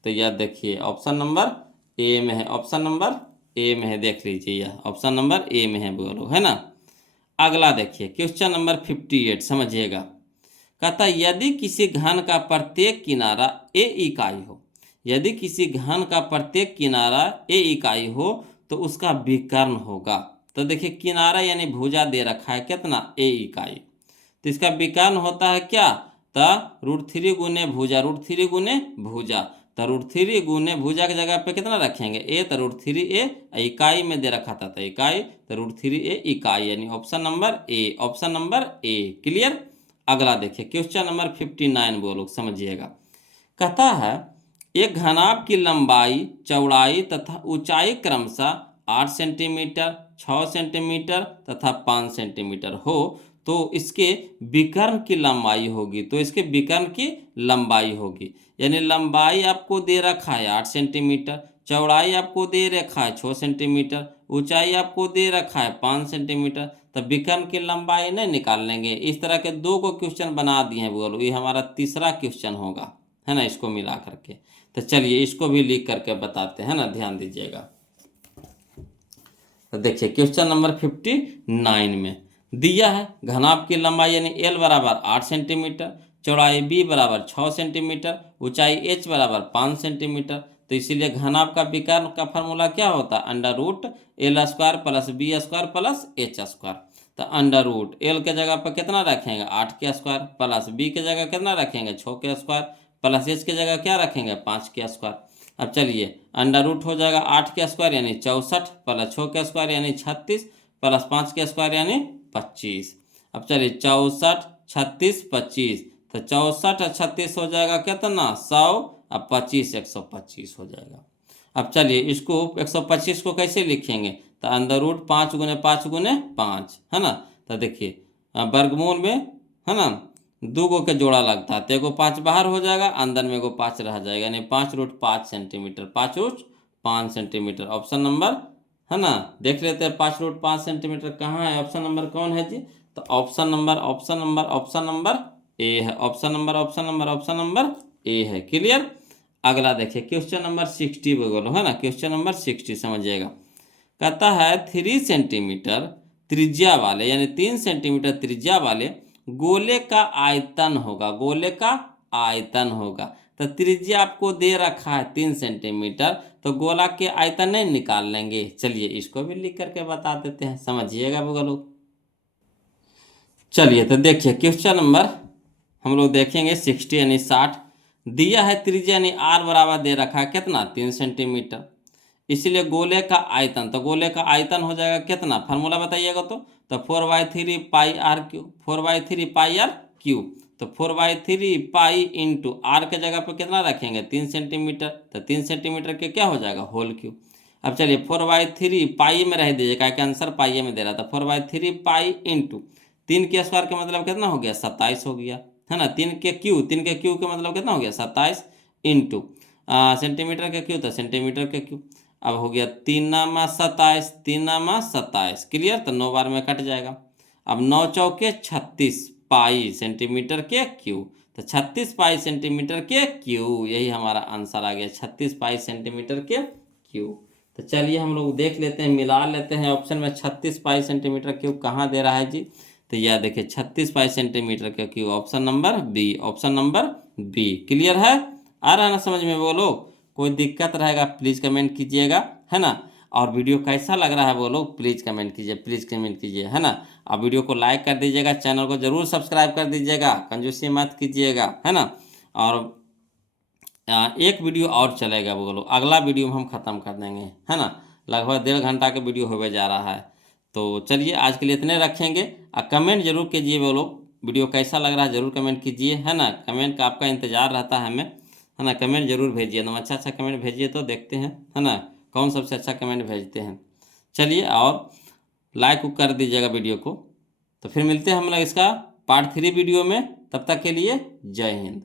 तो यह देखिए ऑप्शन नंबर ए में है, ऑप्शन नंबर ए में है, देख लीजिए यह ऑप्शन नंबर ए में है बोलो, है ना। अगला देखिए क्वेश्चन नंबर 58, समझिएगा। कहता यदि किसी घन का प्रत्येक किनारा ए इकाई हो, यदि किसी घन का प्रत्येक किनारा ए इकाई हो तो उसका विकर्ण होगा। तो देखिए किनारा यानी भुजा दे रखा है कितना, ए इकाई, तो इसका विकर्ण होता है क्या, तो √3 गुने भुजा, √3 गुने भुजा, तो √3 गुने भुजा की जगह पे कितना रखेंगे ए, तो √3a, इकाई में दे रखा था तो इकाई, तो √3a इकाई, यानी option number A, option number A. Clear. अगला देखिए क्वेश्चन नंबर 59 बोलो, समझिएगा। कहता है एक घनाभ की लंबाई, चौड़ाई तथा ऊंचाई क्रमशः 8 सेंटीमीटर, 6 सेंटीमीटर तथा 5 सेंटीमीटर हो तो इसके विकर्ण की लंबाई होगी, तो इसके विकर्ण की लंबाई होगी, यानी लंबाई आपको दे रखा है 8 सेंटीमीटर, चौड़ाई आपको दे रखा है 6 सेंटीमीटर, ऊंचाई आपको दे रखा है 5 सेंटीमीटर, तो विकर्ण की लंबाई नहीं निकाल लेंगे। इस तरह के 2 को क्वेश्चन बना दिए हैं बोलो, ये हमारा तीसरा क्वेश्चन होगा, है ना, इसको मिला करके। तो चलिए इसको भी लिख करके बताते हैं ना, ध्यान दीजिएगा। तो देखिए क्वेश्चन नंबर 59 में दिया है घनाभ की लंबाई यानी एल बराबर 8 सेंटीमीटर, चौड़ाई बी बराबर 6 सेंटीमीटर, ऊंचाई एच बराबर 5 सेंटीमीटर। तो इसीलिए घनाभ का विकर्ण का फार्मूला क्या होता है, √L² plus b square plus h square. तो √L के जगह पर कितना रखेंगे 8 के स्क्वायर, प्लस बी के जगह कितना रखेंगे 6 के स्क्वायर, प्लस एच के जगह क्या रखेंगे 5 के स्क्वायर। अब चलिए √ हो जाएगा 8 के स्क्वायर यानी 64, प्लस 6 के स्क्वायर यानी 36, प्लस 5 के स्क्वायर यानी 25। अब चलिए 64, 36, 25, तो 64 और 36 हो जाएगा कितना 100, अब 25 125 हो जाएगा। अब चलिए इसको 125 को कैसे लिखेंगे, तो √5 गुने 5 गुने 5, है ना। तो देखिए वर्गमूल में, है ना, 2 गो के जोड़ा लगता है, तो एगो 5 बाहर हो जाएगा, अंदर में एगो 5 रह जाएगा, यानी 5√5 सेंटीमीटर, 5√5 सेंटीमीटर। ऑप्शन नंबर, है ना, देख लेते हैं 5√5 सेंटीमीटर कहाँ है, ऑप्शन नंबर कौन है जी, तो ऑप्शन नंबर ए है, ऑप्शन नंबर ए है। क्लियर। अगला देखिए क्वेश्चन नंबर 60 बोलो, है ना, क्वेश्चन नंबर 60 समझिएगा। कहता है 3 सेंटीमीटर त्रिज्या वाले यानी 3 सेंटीमीटर त्रिज्या वाले गोले का आयतन होगा, गोले का आयतन होगा। तो त्रिज्या आपको दे रखा है 3 सेंटीमीटर, तो गोला के आयतन नहीं निकाल लेंगे। चलिए इसको भी लिख करके बता देते हैं, समझिएगा बोलो। चलिए तो देखिए क्वेश्चन नंबर हम लोग देखेंगे 60 यानी 60 दिया है, त्रिज्या यानी r बराबर दे रखा है कितना 3 सेंटीमीटर, इसलिए गोले का आयतन, तो गोले का आयतन हो जाएगा कितना, फार्मूला बताइएगा तो 4/3 पाई r क्यूब, 4/3 पाई r क्यूब, तो 4/3 पाई इंटू r के जगह पर कितना रखेंगे 3 सेंटीमीटर, तो 3 सेंटीमीटर के क्या हो जाएगा होल क्यूब। अब चलिए 4/3 पाई में रह दीजिए, क्या आंसर पाई में दे रहा था, 4/3 पाई इंटू 3 के स्क्वायर का मतलब कितना हो गया 27 हो गया, है ना, 3 के क्यू का मतलब कितना हो गया 27 इंटू सेंटीमीटर के क्यू, तो सेंटीमीटर के क्यू। अब हो गया 3 नामा 27, 3 नामा 27। क्लियर। तो 9 बार में कट जाएगा। अब 9 चौके 36 पाई सेंटीमीटर के क्यू, तो 36 पाई सेंटीमीटर के क्यू, यही हमारा आंसर आ गया 36 पाई सेंटीमीटर के क्यू। तो चलिए हम लोग देख लेते हैं, मिला लेते हैं ऑप्शन में 36 पाई सेंटीमीटर क्यूब कहाँ दे रहा है जी, तो यह देखिए 36 पाई सेंटीमीटर का cube, option number b, option number b. Clear है, आ रहा है ना समझ में बोलो, कोई दिक्कत रहेगा प्लीज़ कमेंट कीजिएगा, है ना। और वीडियो कैसा लग रहा है बोलो प्लीज़ कमेंट कीजिए, प्लीज़ कमेंट कीजिए, है ना। अब वीडियो को लाइक कर दीजिएगा, चैनल को जरूर सब्सक्राइब कर दीजिएगा, कंजूसी मत कीजिएगा, है ना। और एक वीडियो और चलेगा बोलो, अगला वीडियो में हम ख़त्म कर देंगे, है ना, लगभग 1.5 घंटा का वीडियो होने जा रहा है। तो चलिए आज के लिए इतने रखेंगे, कमेंट जरूर कीजिए बोलो, वीडियो कैसा लग रहा है ज़रूर कमेंट कीजिए, है ना। कमेंट का आपका इंतज़ार रहता है हमें, है ना। कमेंट जरूर भेजिए, एकदम अच्छा अच्छा कमेंट भेजिए तो देखते हैं, है ना, कौन सबसे अच्छा कमेंट भेजते हैं। चलिए, और लाइक कर दीजिएगा वीडियो को। तो फिर मिलते हैं हम लोग इसका पार्ट 3 वीडियो में, तब तक के लिए जय हिंद।